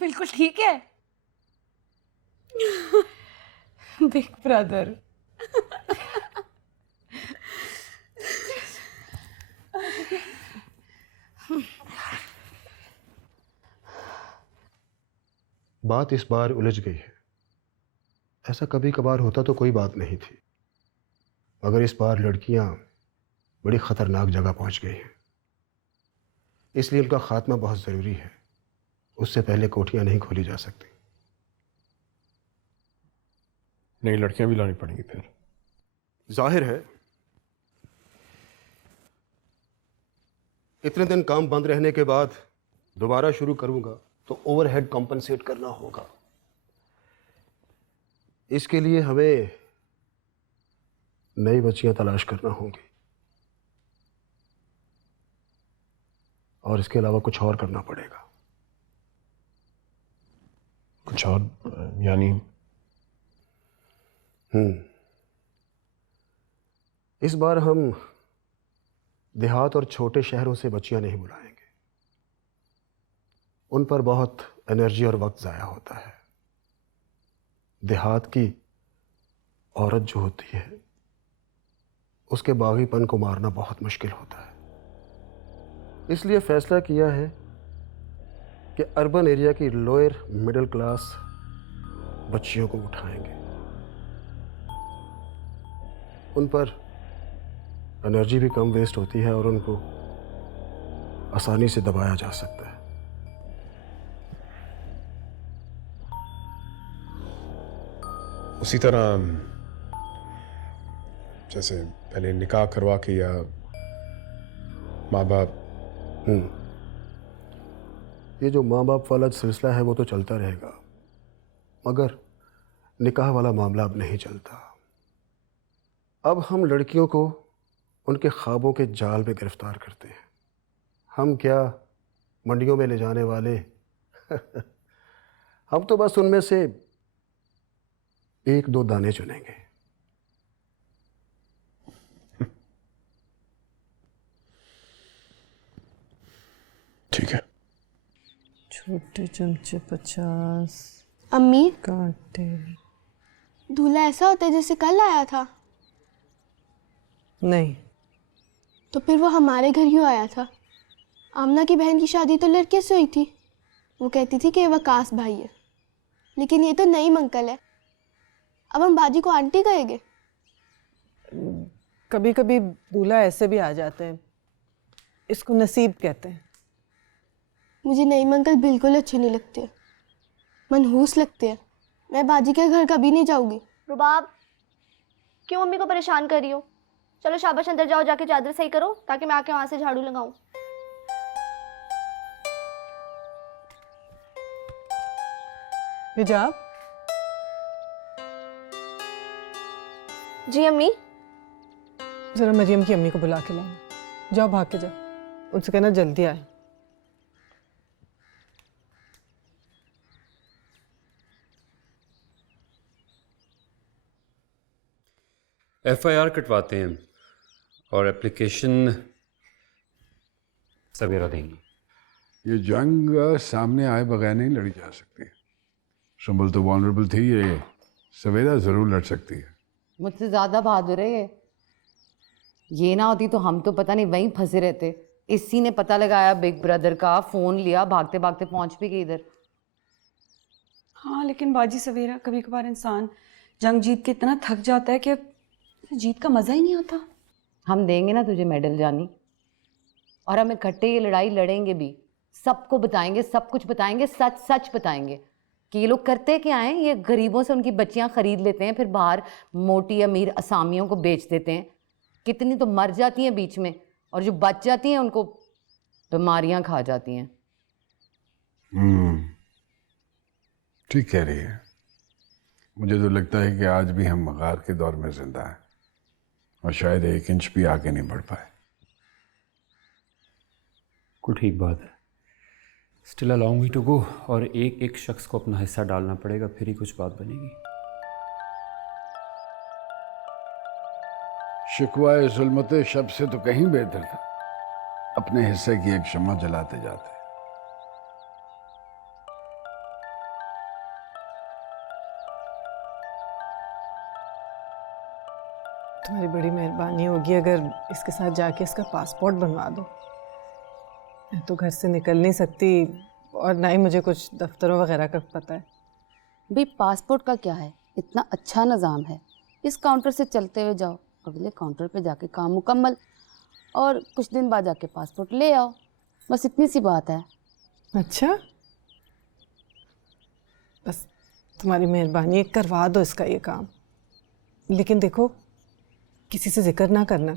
बिल्कुल ठीक है। Big brother. बात इस बार उलझ गई है। ऐसा कभी कभार होता तो कोई बात नहीं थी, मगर इस बार लड़कियां बड़ी खतरनाक जगह पहुंच गई हैं, इसलिए उनका खात्मा बहुत ज़रूरी है। उससे पहले कोठियां नहीं खोली जा सकती। नई लड़कियां भी लानी पड़ेंगी फिर। जाहिर है इतने दिन काम बंद रहने के बाद दोबारा शुरू करूंगा तो ओवरहेड कॉम्पनसेट करना होगा। इसके लिए हमें नई बच्चियां तलाश करना होंगी और इसके अलावा कुछ और करना पड़ेगा। कुछ और यानी? इस बार हम देहात और छोटे शहरों से बच्चियां नहीं बुलाएंगे। उन पर बहुत एनर्जी और वक्त ज़ाया होता है। देहात की औरत जो होती है उसके बागीपन को मारना बहुत मुश्किल होता है। इसलिए फैसला किया है कि अर्बन एरिया की लोअर मिडिल क्लास बच्चियों को उठाएंगे। उन पर एनर्जी भी कम वेस्ट होती है और उनको आसानी से दबाया जा सकता है। उसी तरह जैसे पहले निकाह करवा के या माँ बाप। ये जो माँ बाप वाला सिलसिला है वो तो चलता रहेगा, मगर निकाह वाला मामला अब नहीं चलता। अब हम लड़कियों को उनके ख्वाबों के जाल में गिरफ्तार करते हैं। हम क्या मंडियों में ले जाने वाले हम तो बस उनमें से एक दो दाने चुनेंगे। ठीक है। छोटे चमचे 50। अम्मी, कांटे। दूल्हा ऐसा होता है जैसे कल आया था? नहीं। तो फिर वो हमारे घर क्यों आया था? आमना की बहन की शादी तो लड़के से हुई थी। वो कहती थी कि ये वकास भाई है, लेकिन ये तो नईम अंकल है। अब हम बाजी को आंटी कहेंगे? कभी कभी दूल्हा ऐसे भी आ जाते हैं, इसको नसीब कहते हैं। मुझे नईम अंकल बिल्कुल अच्छे नहीं लगते, मनहूस लगते हैं। मैं बाजी के घर कभी नहीं जाऊंगी। रुबाब, क्यों मम्मी को परेशान कर रही हो? चलो शाबाश, अंदर जाओ, जाके चादर सही करो ताकि मैं आके वहां से झाड़ू लगाऊं। हिजाब। जी अम्मी। जरा मरियम की अम्मी को बुला के लाओ। जाओ, भाग के जाओ, उनसे कहना जल्दी आए। FIR कटवाते हैं और एप्लीकेशन सवेरा देंगी। ये जंग सामने आए बगैर नहीं लड़ी जा सकती। संभल तो वॉनरेबल थी, ये सवेरा ज़रूर लड़ सकती है। मुझसे ज़्यादा बहादुर है ये ना होती तो हम तो पता नहीं वहीं फंसे रहते। इसी ने पता लगाया बिग ब्रदर का, फ़ोन लिया, भागते भागते पहुंच भी गई इधर। हाँ, लेकिन बाजी सवेरा, कभी कभार इंसान जंग जीत के इतना थक जाता है कि जीत का मज़ा ही नहीं आता। हम देंगे ना तुझे मेडल जानी, और हम इकट्ठे ये लड़ाई लड़ेंगे भी। सबको बताएंगे, सब कुछ बताएंगे, सच सच बताएंगे कि ये लोग करते क्या हैं। ये गरीबों से उनकी बच्चियां खरीद लेते हैं, फिर बाहर मोटी अमीर असामियों को बेच देते हैं। कितनी तो मर जाती हैं बीच में, और जो बच जाती हैं उनको बीमारियां खा जाती हैं। ठीक कह रही है। मुझे तो लगता है कि आज भी हम मगार के दौर में जिंदा हैं और शायद 1 इंच भी आगे नहीं बढ़ पाए। कुल ठीक बात है। Still a long way to go, और एक एक शख्स को अपना हिस्सा डालना पड़ेगा, फिर ही कुछ बात बनेगी। शिकवाए जुल्मत शब से तो कहीं बेहतर था अपने हिस्से की एक शम्मा जलाते जाते। तुम्हारी बड़ी मेहरबानी होगी अगर इसके साथ जाके इसका पासपोर्ट बनवा दो। मैं तो घर से निकल नहीं सकती, और ना ही मुझे कुछ दफ्तरों वगैरह का पता है। भाई पासपोर्ट का क्या है, इतना अच्छा निज़ाम है। इस काउंटर से चलते हुए जाओ, अगले काउंटर पे जाके काम मुकम्मल, और कुछ दिन बाद जाके पासपोर्ट ले आओ। बस इतनी सी बात है। अच्छा, बस तुम्हारी मेहरबानी है, करवा दो इसका ये काम। लेकिन देखो, किसी से जिक्र ना करना।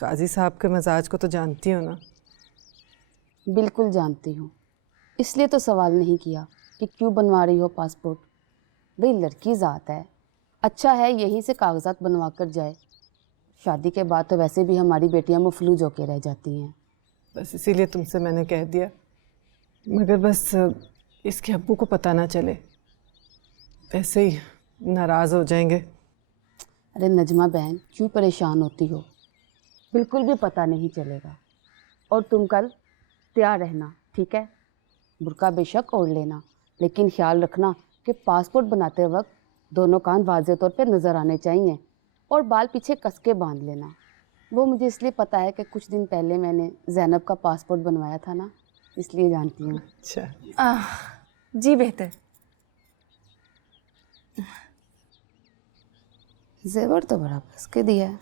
काजी साहब के मिजाज को तो जानती हो ना। बिल्कुल जानती हूँ, इसलिए तो सवाल नहीं किया कि क्यों बनवा रही हो पासपोर्ट। भाई लड़की ज़ात है, अच्छा है यहीं से कागजात बनवा कर जाए। शादी के बाद तो वैसे भी हमारी बेटियां मुफलूज होके रह जाती हैं। बस इसीलिए तुमसे मैंने कह दिया, मगर बस इसके अब्बू को पता ना चले, ऐसे ही नाराज हो जाएंगे। अरे नजमा बहन, क्यों परेशान होती हो? बिल्कुल भी पता नहीं चलेगा। और तुम कल तैयार रहना, ठीक है? बुर्का बेशक ओढ़ लेना, लेकिन ख्याल रखना कि पासपोर्ट बनाते वक्त दोनों कान वाज़े तौर पे नज़र आने चाहिए, और बाल पीछे कस के बांध लेना। वो मुझे इसलिए पता है कि कुछ दिन पहले मैंने ज़ैनब का पासपोर्ट बनवाया था ना, इसलिए जानती हूँ। अच्छा। जी बेहतर। जेवर तो बड़ा कस के दिया है।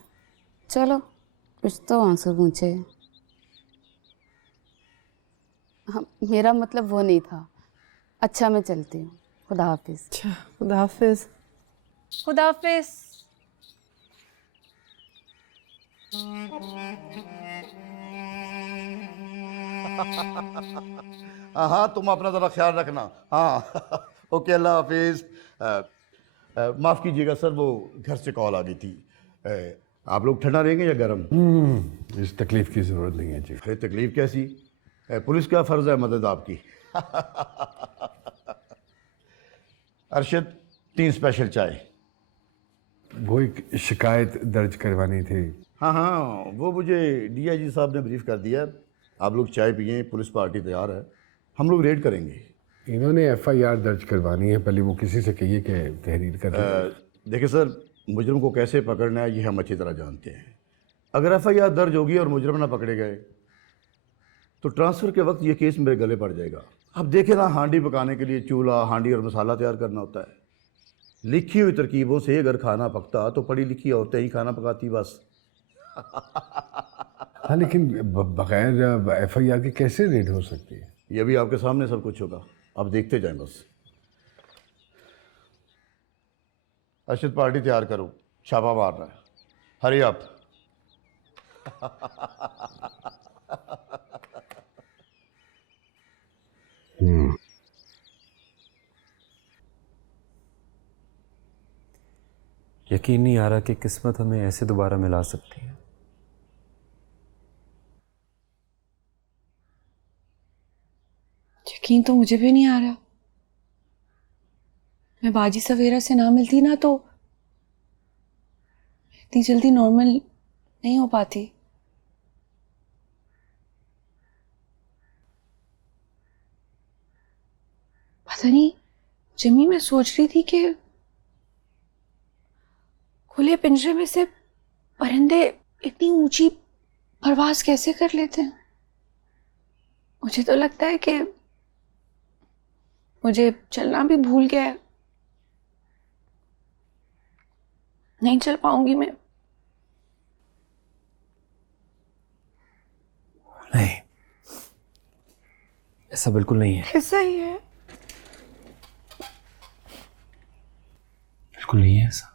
चलो कुछ तो आंसू पूछे। हाँ, मेरा मतलब वो नहीं था। अच्छा मैं चलती हूँ, खुदा हाफिज। अच्छा, खुदा हाफिज। खुदा हाफिज। हाँ तुम अपना ज़रा ख्याल रखना। हाँ ओके, अल्लाह हाफिज। माफ़ कीजिएगा सर, वो घर से कॉल आ गई थी। आप लोग ठंडा रहेंगे या गर्म? इस तकलीफ़ की ज़रूरत नहीं है जी। अरे तकलीफ़ कैसी? पुलिस का फ़र्ज़ है मदद आपकी। अरशद 3 स्पेशल चाय। वो एक शिकायत दर्ज करवानी थी। हाँ हाँ, वो मुझे डीआईजी साहब ने ब्रीफ कर दिया है। आप लोग चाय पिए, पुलिस पार्टी तैयार है, हम लोग रेड करेंगे। इन्होंने एफआईआर दर्ज करवानी है, पहले वो किसी से कहिए कि तहरीर कर दें। देखिए सर, मुजरम को कैसे पकड़ना है ये हम अच्छी तरह जानते हैं। अगर एफआईआर दर्ज होगी और मुजरम ना पकड़े गए तो ट्रांसफ़र के वक्त ये केस मेरे गले पड़ जाएगा। अब देखें ना, हांडी पकाने के लिए चूल्हा, हांडी और मसाला तैयार करना होता है। लिखी हुई तरकीबों से अगर खाना पकता तो पढ़ी लिखी औरतें ही खाना पकाती बस। हाँ लेकिन बगैर एफआईआर के कैसे रेड हो सकती है? ये भी आपके सामने सब कुछ होगा, अब देखते जाएं बस। अरशद पार्टी तैयार करो, छापा मारना है। हरी आप। यकीन नहीं आ रहा कि किस्मत हमें ऐसे दोबारा मिला सकती है। यकीन तो मुझे भी नहीं आ रहा। मैं बाजी सवेरा से ना मिलती ना तो इतनी जल्दी नॉर्मल नहीं हो पाती। पता नहीं जिम्मी, मैं सोच रही थी कि खुले पिंजरे में से परिंदे इतनी ऊंची परवाज कैसे कर लेते हैं। मुझे तो लगता है कि मुझे चलना भी भूल गया है, नहीं चल पाऊंगी मैं। नहीं, ऐसा बिल्कुल नहीं है। ऐसा ही है। बिल्कुल नहीं है ऐसा।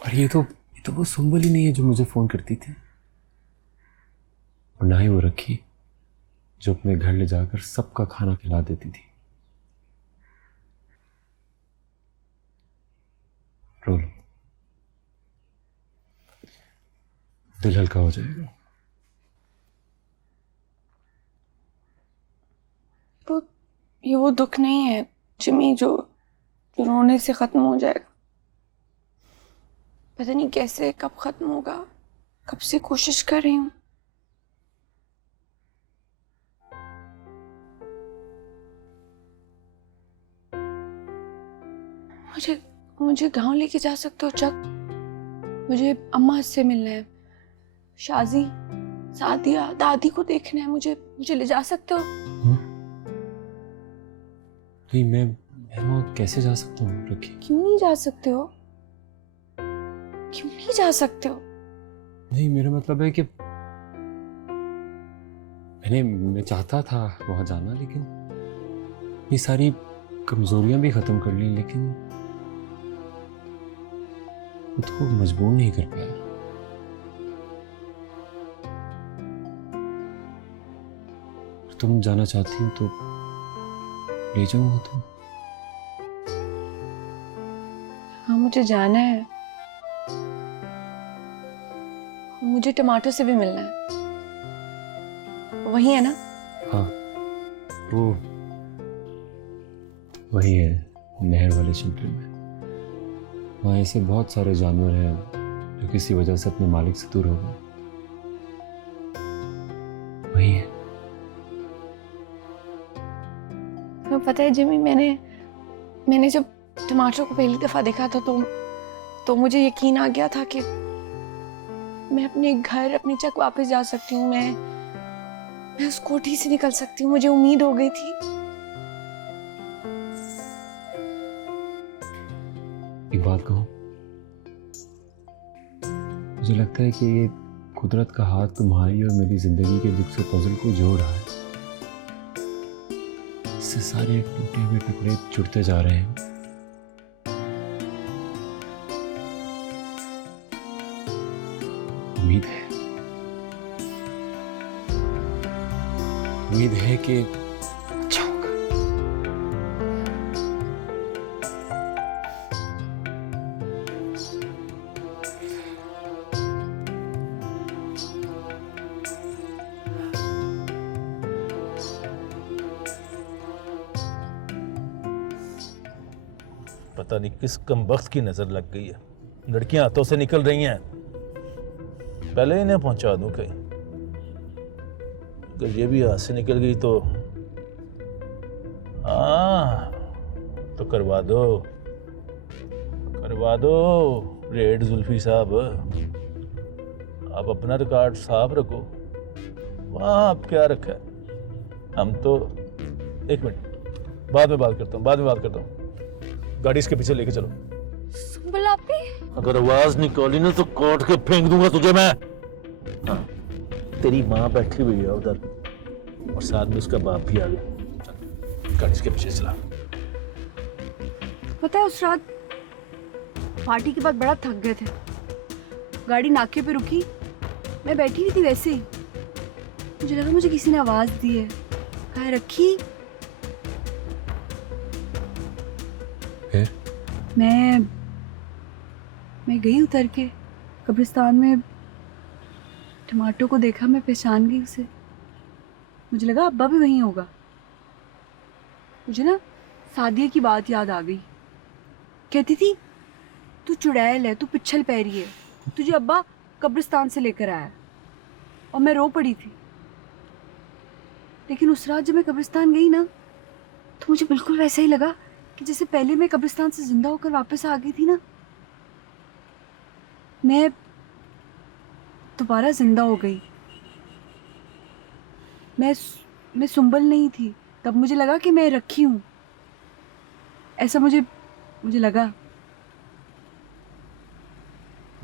और ये तो वो सुंबल ही नहीं है जो मुझे फोन करती थी, और ना ही वो रखी जो अपने घर ले जाकर सबका खाना खिला देती थी। रो लो, दिल हल्का हो जाएगा। ये वो दुख नहीं है जिमी जो रोने से खत्म हो जाएगा। पता नहीं कैसे, कब खत्म होगा। कब से कोशिश कर रही हूँ। मुझे गांव लेके जा सकते हो चक? मुझे अम्मा से मिलना है, शाजी, सादिया, दादी को देखना है। मुझे ले जा सकते हो? नहीं, मैं वहाँ कैसे जा सकता हूँ रखी? क्यों नहीं जा सकते हो? क्यों नहीं जा सकते हो? नहीं, मेरा मतलब है कि मैं चाहता था वहां जाना, लेकिन ये सारी कमजोरियां भी खत्म कर ली, लेकिन खुद को मजबूर नहीं कर पाया। तुम जाना चाहती हो तो ले जाऊंगा तुम। हाँ, मुझे जाना है। मुझे टमाटो से भी मिलना है। वही है ना? हाँ, वो वही है, नहर वाले शेल्टर में। वहाँ ऐसे बहुत सारे जानवर हैं जो किसी वजह से अपने मालिक से दूर हो गए। वही है। तुम्हें पता है जिमी, मैंने जब टमाटर को पहली दफा देखा था तो मुझे यकीन आ गया था कि मैं अपने घर, अपनी चक वापस जा सकती हूँ। मैं उस कोठी से निकल सकती हूँ। मुझे उम्मीद हो गई थी। एक बात कहूँ, मुझे लगता है कि ये कुदरत का हाथ तुम्हारी और मेरी जिंदगी के जिक्स पजल को जोड़ रहा है। इससे सारे टूटे हुए टुकड़े जुड़ते जा रहे हैं। उम्मीद है कि अच्छा होगा। पता नहीं किस कमबख्त की नजर लग गई है, लड़कियां हाथों से निकल रही हैं। पहले इन्हें पहुंचा दूं कहीं, अगर ये भी हाथ से निकल गई तो तो करवा दो रेड जुल्फी साहब। आप अपना रिकॉर्ड साफ रखो। वहाँ आप क्या रखा है? हम तो, एक मिनट, बाद में बात करता हूँ। गाड़ी इसके पीछे लेके चलो। अगर आवाज निकाली ना तो काट के फेंक दूंगा तुझे मैं। हाँ, तेरी माँ बैठी हुई है उधर और साथ में उसका बाप भी आ गया। गाड़ी इसके पीछे चला। पता है उस रात पार्टी के बाद बड़ा थक गए थे। गाड़ी नाके पे रुकी, मैं बैठी हुई थी वैसे ही, मुझे लगा मुझे किसी ने आवाज दी है। कहाँ रखी? फिर मैं गई उतर के कब्रिस्तान में। टमाटो को देखा, मैं पहचान गई उसे। मुझे लगा अब्बा भी वहीं होगा। मुझे ना सादिया की बात याद आ गई। कहती थी तू चुड़ैल है, तू पिछल पैरी है, तुझे अब्बा कब्रिस्तान से लेकर आया। और मैं रो पड़ी थी। लेकिन उस रात जब मैं कब्रिस्तान गई ना, तो मुझे बिल्कुल वैसा ही लगा कि जैसे पहले मैं कब्रिस्तान से जिंदा होकर वापस आ गई थी ना। मैं दोबारा जिंदा हो गई। मैं सुंबल नहीं थी। तब मुझे लगा कि मैं रखी हूँ। ऐसा मुझे लगा।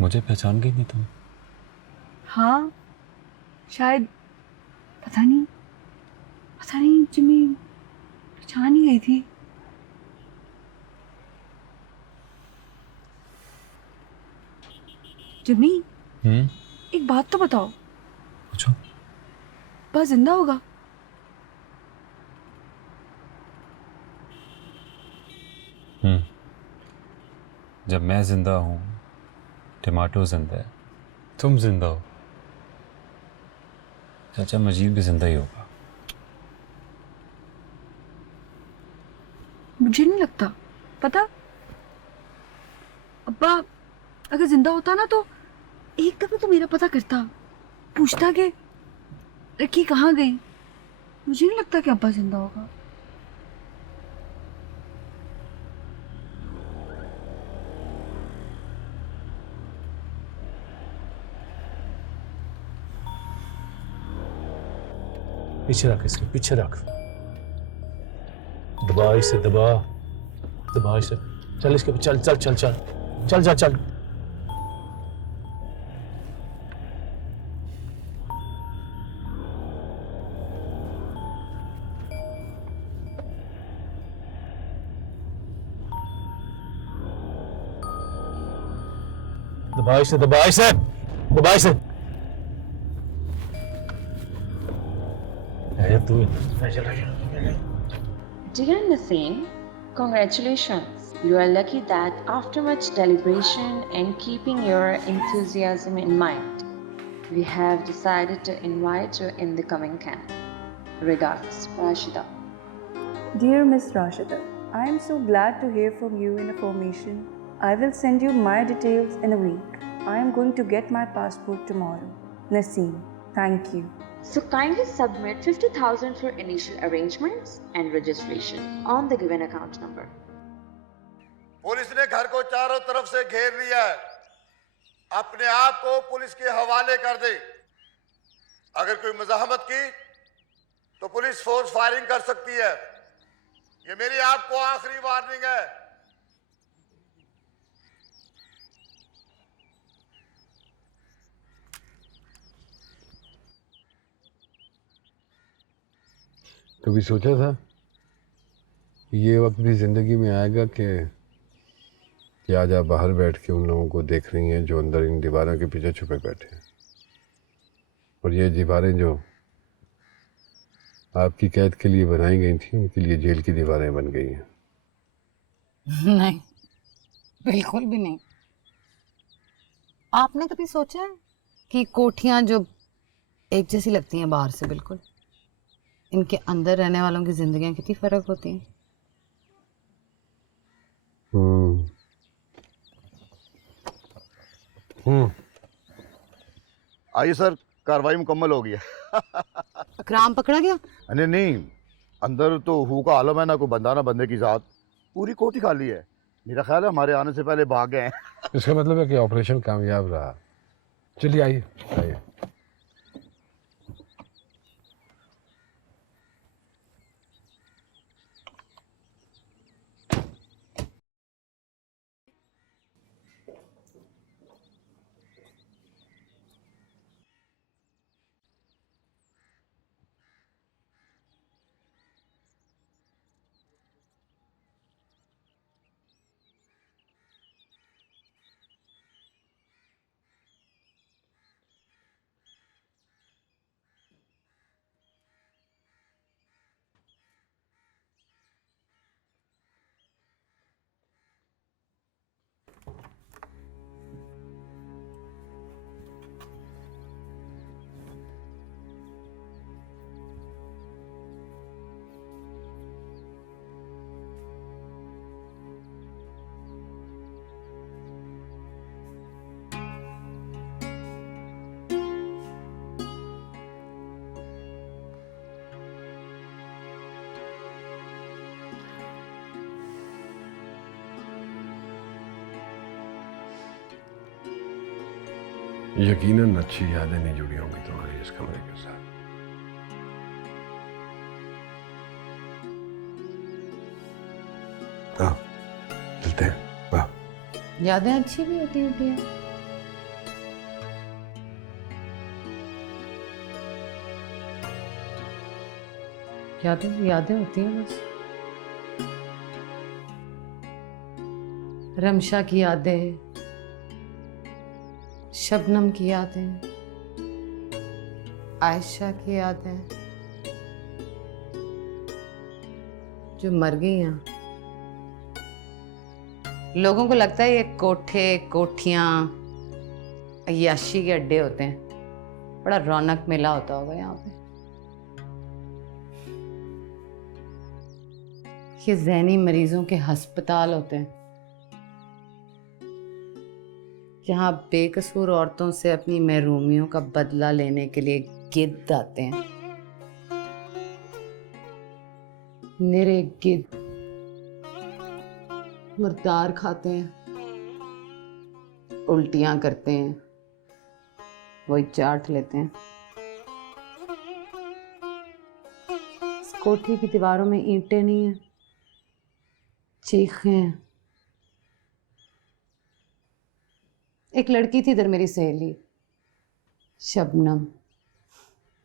मुझे पहचान गई नहीं तुम? हाँ शायद, पता नहीं जिमी, पहचान ही गई थी। जिमी, एक बात तो बताओ। पूछो। अब्बा जिंदा होगा? जब मैं जिंदा हूँ, टमाटो जिंदा है, तुम जिंदा हो, चाचा मजीद भी जिंदा ही होगा। मुझे नहीं लगता। पता, अब्बा अगर जिंदा होता ना तो एक दफा तो मेरा पता करता, पूछता कि रखी कहाँ गई। मुझे नहीं लगता कि अब्बा जिंदा होगा। पीछे रख, इसके पीछे रख। दबा इसे, दबा इसे। चल इसके चल चल चल चल चल जा चल। दबा इसे, दबा इसे, दबा इसे। Dear Naseem, congratulations. You are lucky that after much deliberation and keeping your enthusiasm in mind, we have decided to invite you in the coming camp. Regards, Rashida. Dear Miss Rashida, I am so glad to hear from you in a formation. I will send you my details in a week. I am going to get my passport tomorrow. Naseem, thank you. So kindly submit 50,000 for initial arrangements and registration on the given account number. Police ने घर को चारों तरफ से घेर लिया है। अपने आप को पुलिस के हवाले कर दे। अगर कोई मज़ाहमत की तो पुलिस फोर्स फायरिंग कर सकती है। ये मेरी आपको आखिरी वार्निंग है। कभी सोचा था कि ये वक्त भी ज़िंदगी में आएगा कि आज आप बाहर बैठ के उन लोगों को देख रही हैं जो अंदर इन दीवारों के पीछे छुपे बैठे हैं, और ये दीवारें जो आपकी कैद के लिए बनाई गई थी उनके लिए जेल की दीवारें बन गई हैं। नहीं, बिल्कुल भी नहीं। आपने कभी सोचा है कि कोठियां जो एक जैसी लगती हैं बाहर से, बिल्कुल इनके अंदर रहने वालों की जिंदगियां कितनी फर्क होती हैं? आइए सर, कार्रवाई मुकम्मल हो गई है। क्राम पकड़ा गया? नहीं नहीं, अंदर तो हु का आलम है, ना कोई बंदा ना बंदे की जात। पूरी कोठी खाली है। मेरा ख्याल है हमारे आने से पहले भाग गए हैं। इसका मतलब है कि ऑपरेशन कामयाब रहा। चलिए आइए आइए। यकीनन अच्छी यादें नहीं जुड़ी होंगी तुम्हारी इस कमरे के साथ। हाँ, चलते हैं। वाह, यादें अच्छी भी होती हैं। यादें यादें होती हैं बस। रमशा की यादें, शबनम की यादें, आयशा की यादें जो मर गई हैं। लोगों को लगता है ये कोठे कोठियां अय्याशी के अड्डे होते हैं। बड़ा रौनक मेला होता होगा यहाँ पे। ये ज़हनी मरीजों के अस्पताल होते हैं जहाँ बेकसूर औरतों से अपनी महरूमियों का बदला लेने के लिए गिद्ध आते हैं। निरे गिद्ध मुर्दार खाते हैं, उल्टियां करते हैं, वही चाट लेते हैं। इस कोठी की दीवारों में ईंटें नहीं हैं, चीखें हैं। एक लड़की थी इधर, मेरी सहेली शबनम,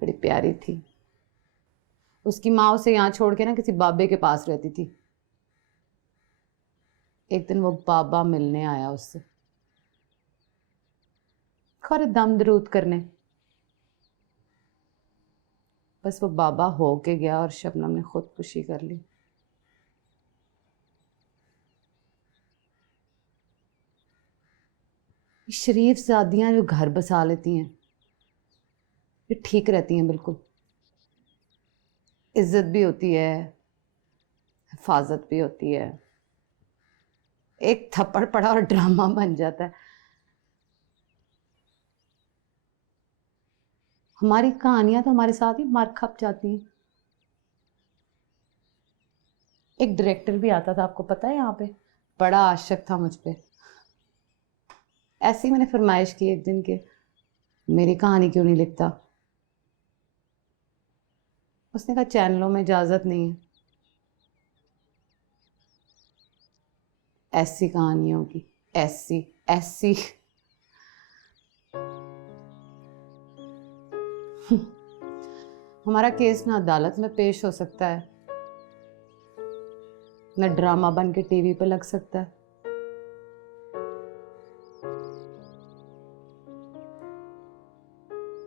बड़ी प्यारी थी। उसकी माँ उसे यहाँ छोड़ के ना किसी बाबे के पास रहती थी। एक दिन वो बाबा मिलने आया उससे, खौरे दम दरूद करने। बस वो बाबा हो के गया और शबनम ने खुदकुशी कर ली। शरीफ ज़ादियाँ जो घर बसा लेती हैं ये ठीक रहती हैं, बिल्कुल इज्जत भी होती है, हिफाजत भी होती है। एक थप्पड़ पड़ा और ड्रामा बन जाता है। हमारी कहानियां तो हमारे साथ ही मार खप जाती हैं। एक डायरेक्टर भी आता था, आपको पता है, यहाँ पे बड़ा आशिक था मुझ पे। ऐसे ही मैंने फरमाइश की एक दिन के मेरी कहानी क्यों नहीं लिखता। उसने कहा चैनलों में इजाजत नहीं है ऐसी कहानियों की, ऐसी ऐसी। हमारा केस ना अदालत में पेश हो सकता है, न ड्रामा बन के टीवी पे लग सकता है।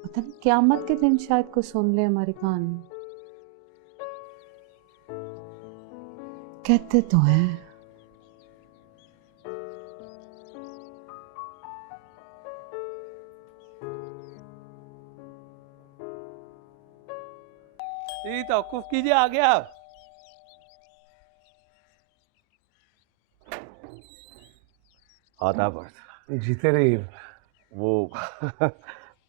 पता नहीं क़यामत के दिन शायद कोई सुन ले हमारी कहानी। कहते तो हैं। तौकुफ कीजिए, आ गया। आदाब जीते रहिए। वो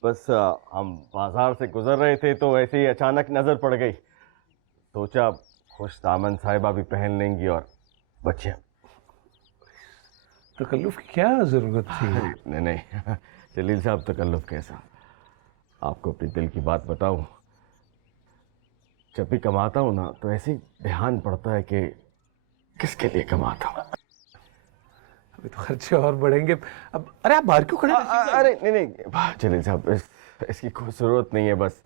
बस हम बाजार से गुजर रहे थे तो ऐसे ही अचानक नजर पड़ गई। सोचा खुश दामन साहिबा भी पहन लेंगी और बच्चे। तकल्लुफ की क्या जरूरत थी? नहीं नहीं जलील साहब, तकल्लुफ कैसा। आपको अपने दिल की बात बताऊं, जब भी कमाता हूँ ना तो ऐसे ही ध्यान पड़ता है कि किसके लिए कमाता हूँ। अभी तो खर्चे और बढ़ेंगे। अब अरे आप बाहर क्यों खड़े? अरे नहीं नहीं जलील साहब, इसकी कोई ज़रूरत नहीं है। बस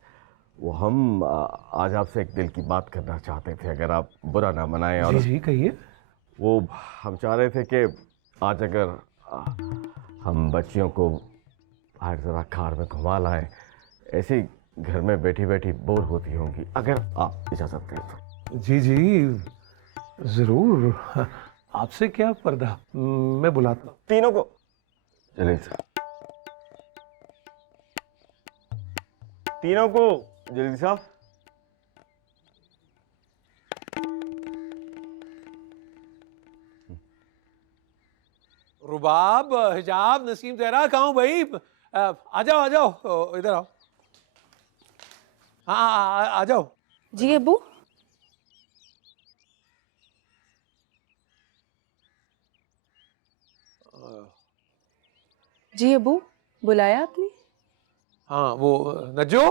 वो हम आज आपसे एक दिल की बात करना चाहते थे, अगर आप बुरा ना मनाएं। और जी कहिए। वो हम चाह रहे थे कि आज अगर हम बच्चियों को बाहर ज़रा कार में घुमा लाएं, ऐसे ही घर में बैठी बैठी बोर होती होंगी, अगर आप इजाज़त दें तो। जी जी ज़रूर, आपसे क्या पर्दा, मैं बुलाता हूँ तीनों को। जलील साहब, तीनों को। जलील साहब, रुबाब, हिजाब, नसीम, तेरा कहाँ हूँ भाई? आ जाओ इधर आओ। हाँ आ जाओ। जी अबू। जी अबू, बुलाया आपने? हाँ वो नजो,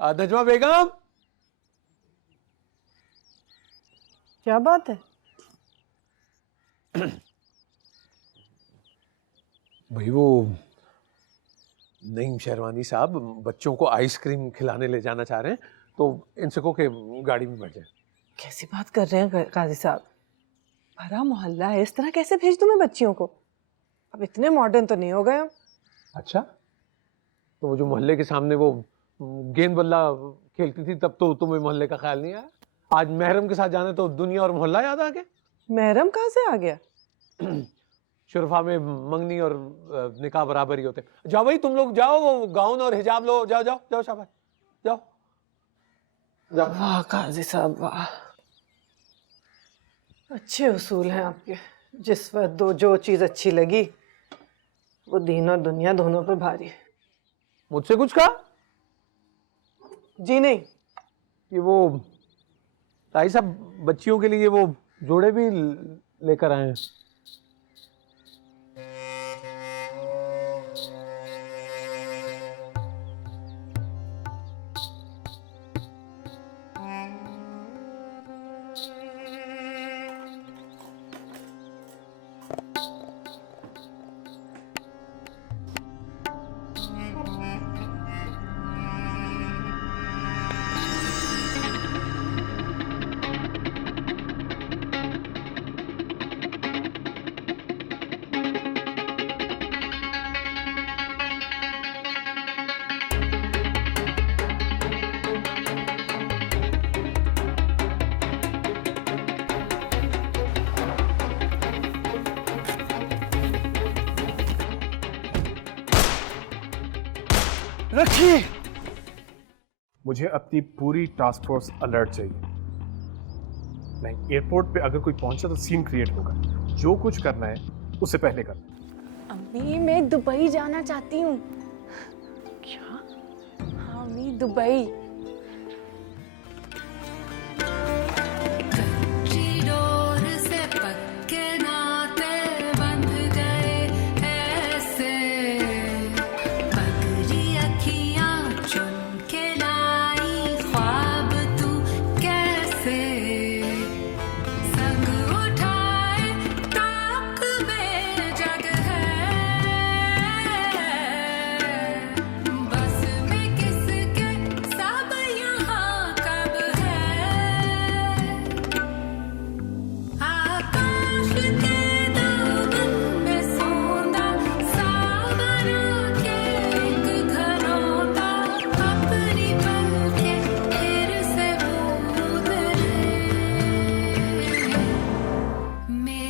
नजमा बेगम। क्या बात है? भाई वो नईम शेरवानी साहब बच्चों को आइसक्रीम खिलाने ले जाना चाह रहे हैं, तो इनसे को के गाड़ी में बैठ जाए। कैसी बात कर रहे हैं काजी साहब? भरा मोहल्ला है, इस तरह कैसे भेज दूं मैं बच्चियों को? अब इतने मॉडर्न तो नहीं हो गए हम। अच्छा, तो वो जो मोहल्ले के सामने वो गेंद बल्ला खेलती थी तब तो तुम्हें मोहल्ले का ख्याल नहीं आया? आज महरम के साथ जाने तो दुनिया और मोहल्ला याद आ गया। महरम कहाँ से आ गया? शुरफा में मंगनी और निकाह बराबर ही होते। जाओ भाई तुम लोग जाओ, वो गाउन और हिजाब लो, जाओ जाओ जाओ शाबाश, जाओ जाओ। वाह काजी साहब वाह, अच्छे उसूल हैं आपके। जिस वक्त जो चीज अच्छी लगी वो दीन और दुनिया दोनों पे भारी है। मुझसे कुछ कहा? जी नहीं। ये वो ताई साहब बच्चियों के लिए वो जोड़े भी लेकर आए हैं। रखिए। मुझे अपनी पूरी टास्क फोर्स अलर्ट चाहिए। नहीं, एयरपोर्ट पे अगर कोई पहुंचा तो सीन क्रिएट होगा। जो कुछ करना है उससे पहले करना। अम्मी मैं दुबई जाना चाहती हूँ। क्या? हाँ अम्मी, दुबई। मेरे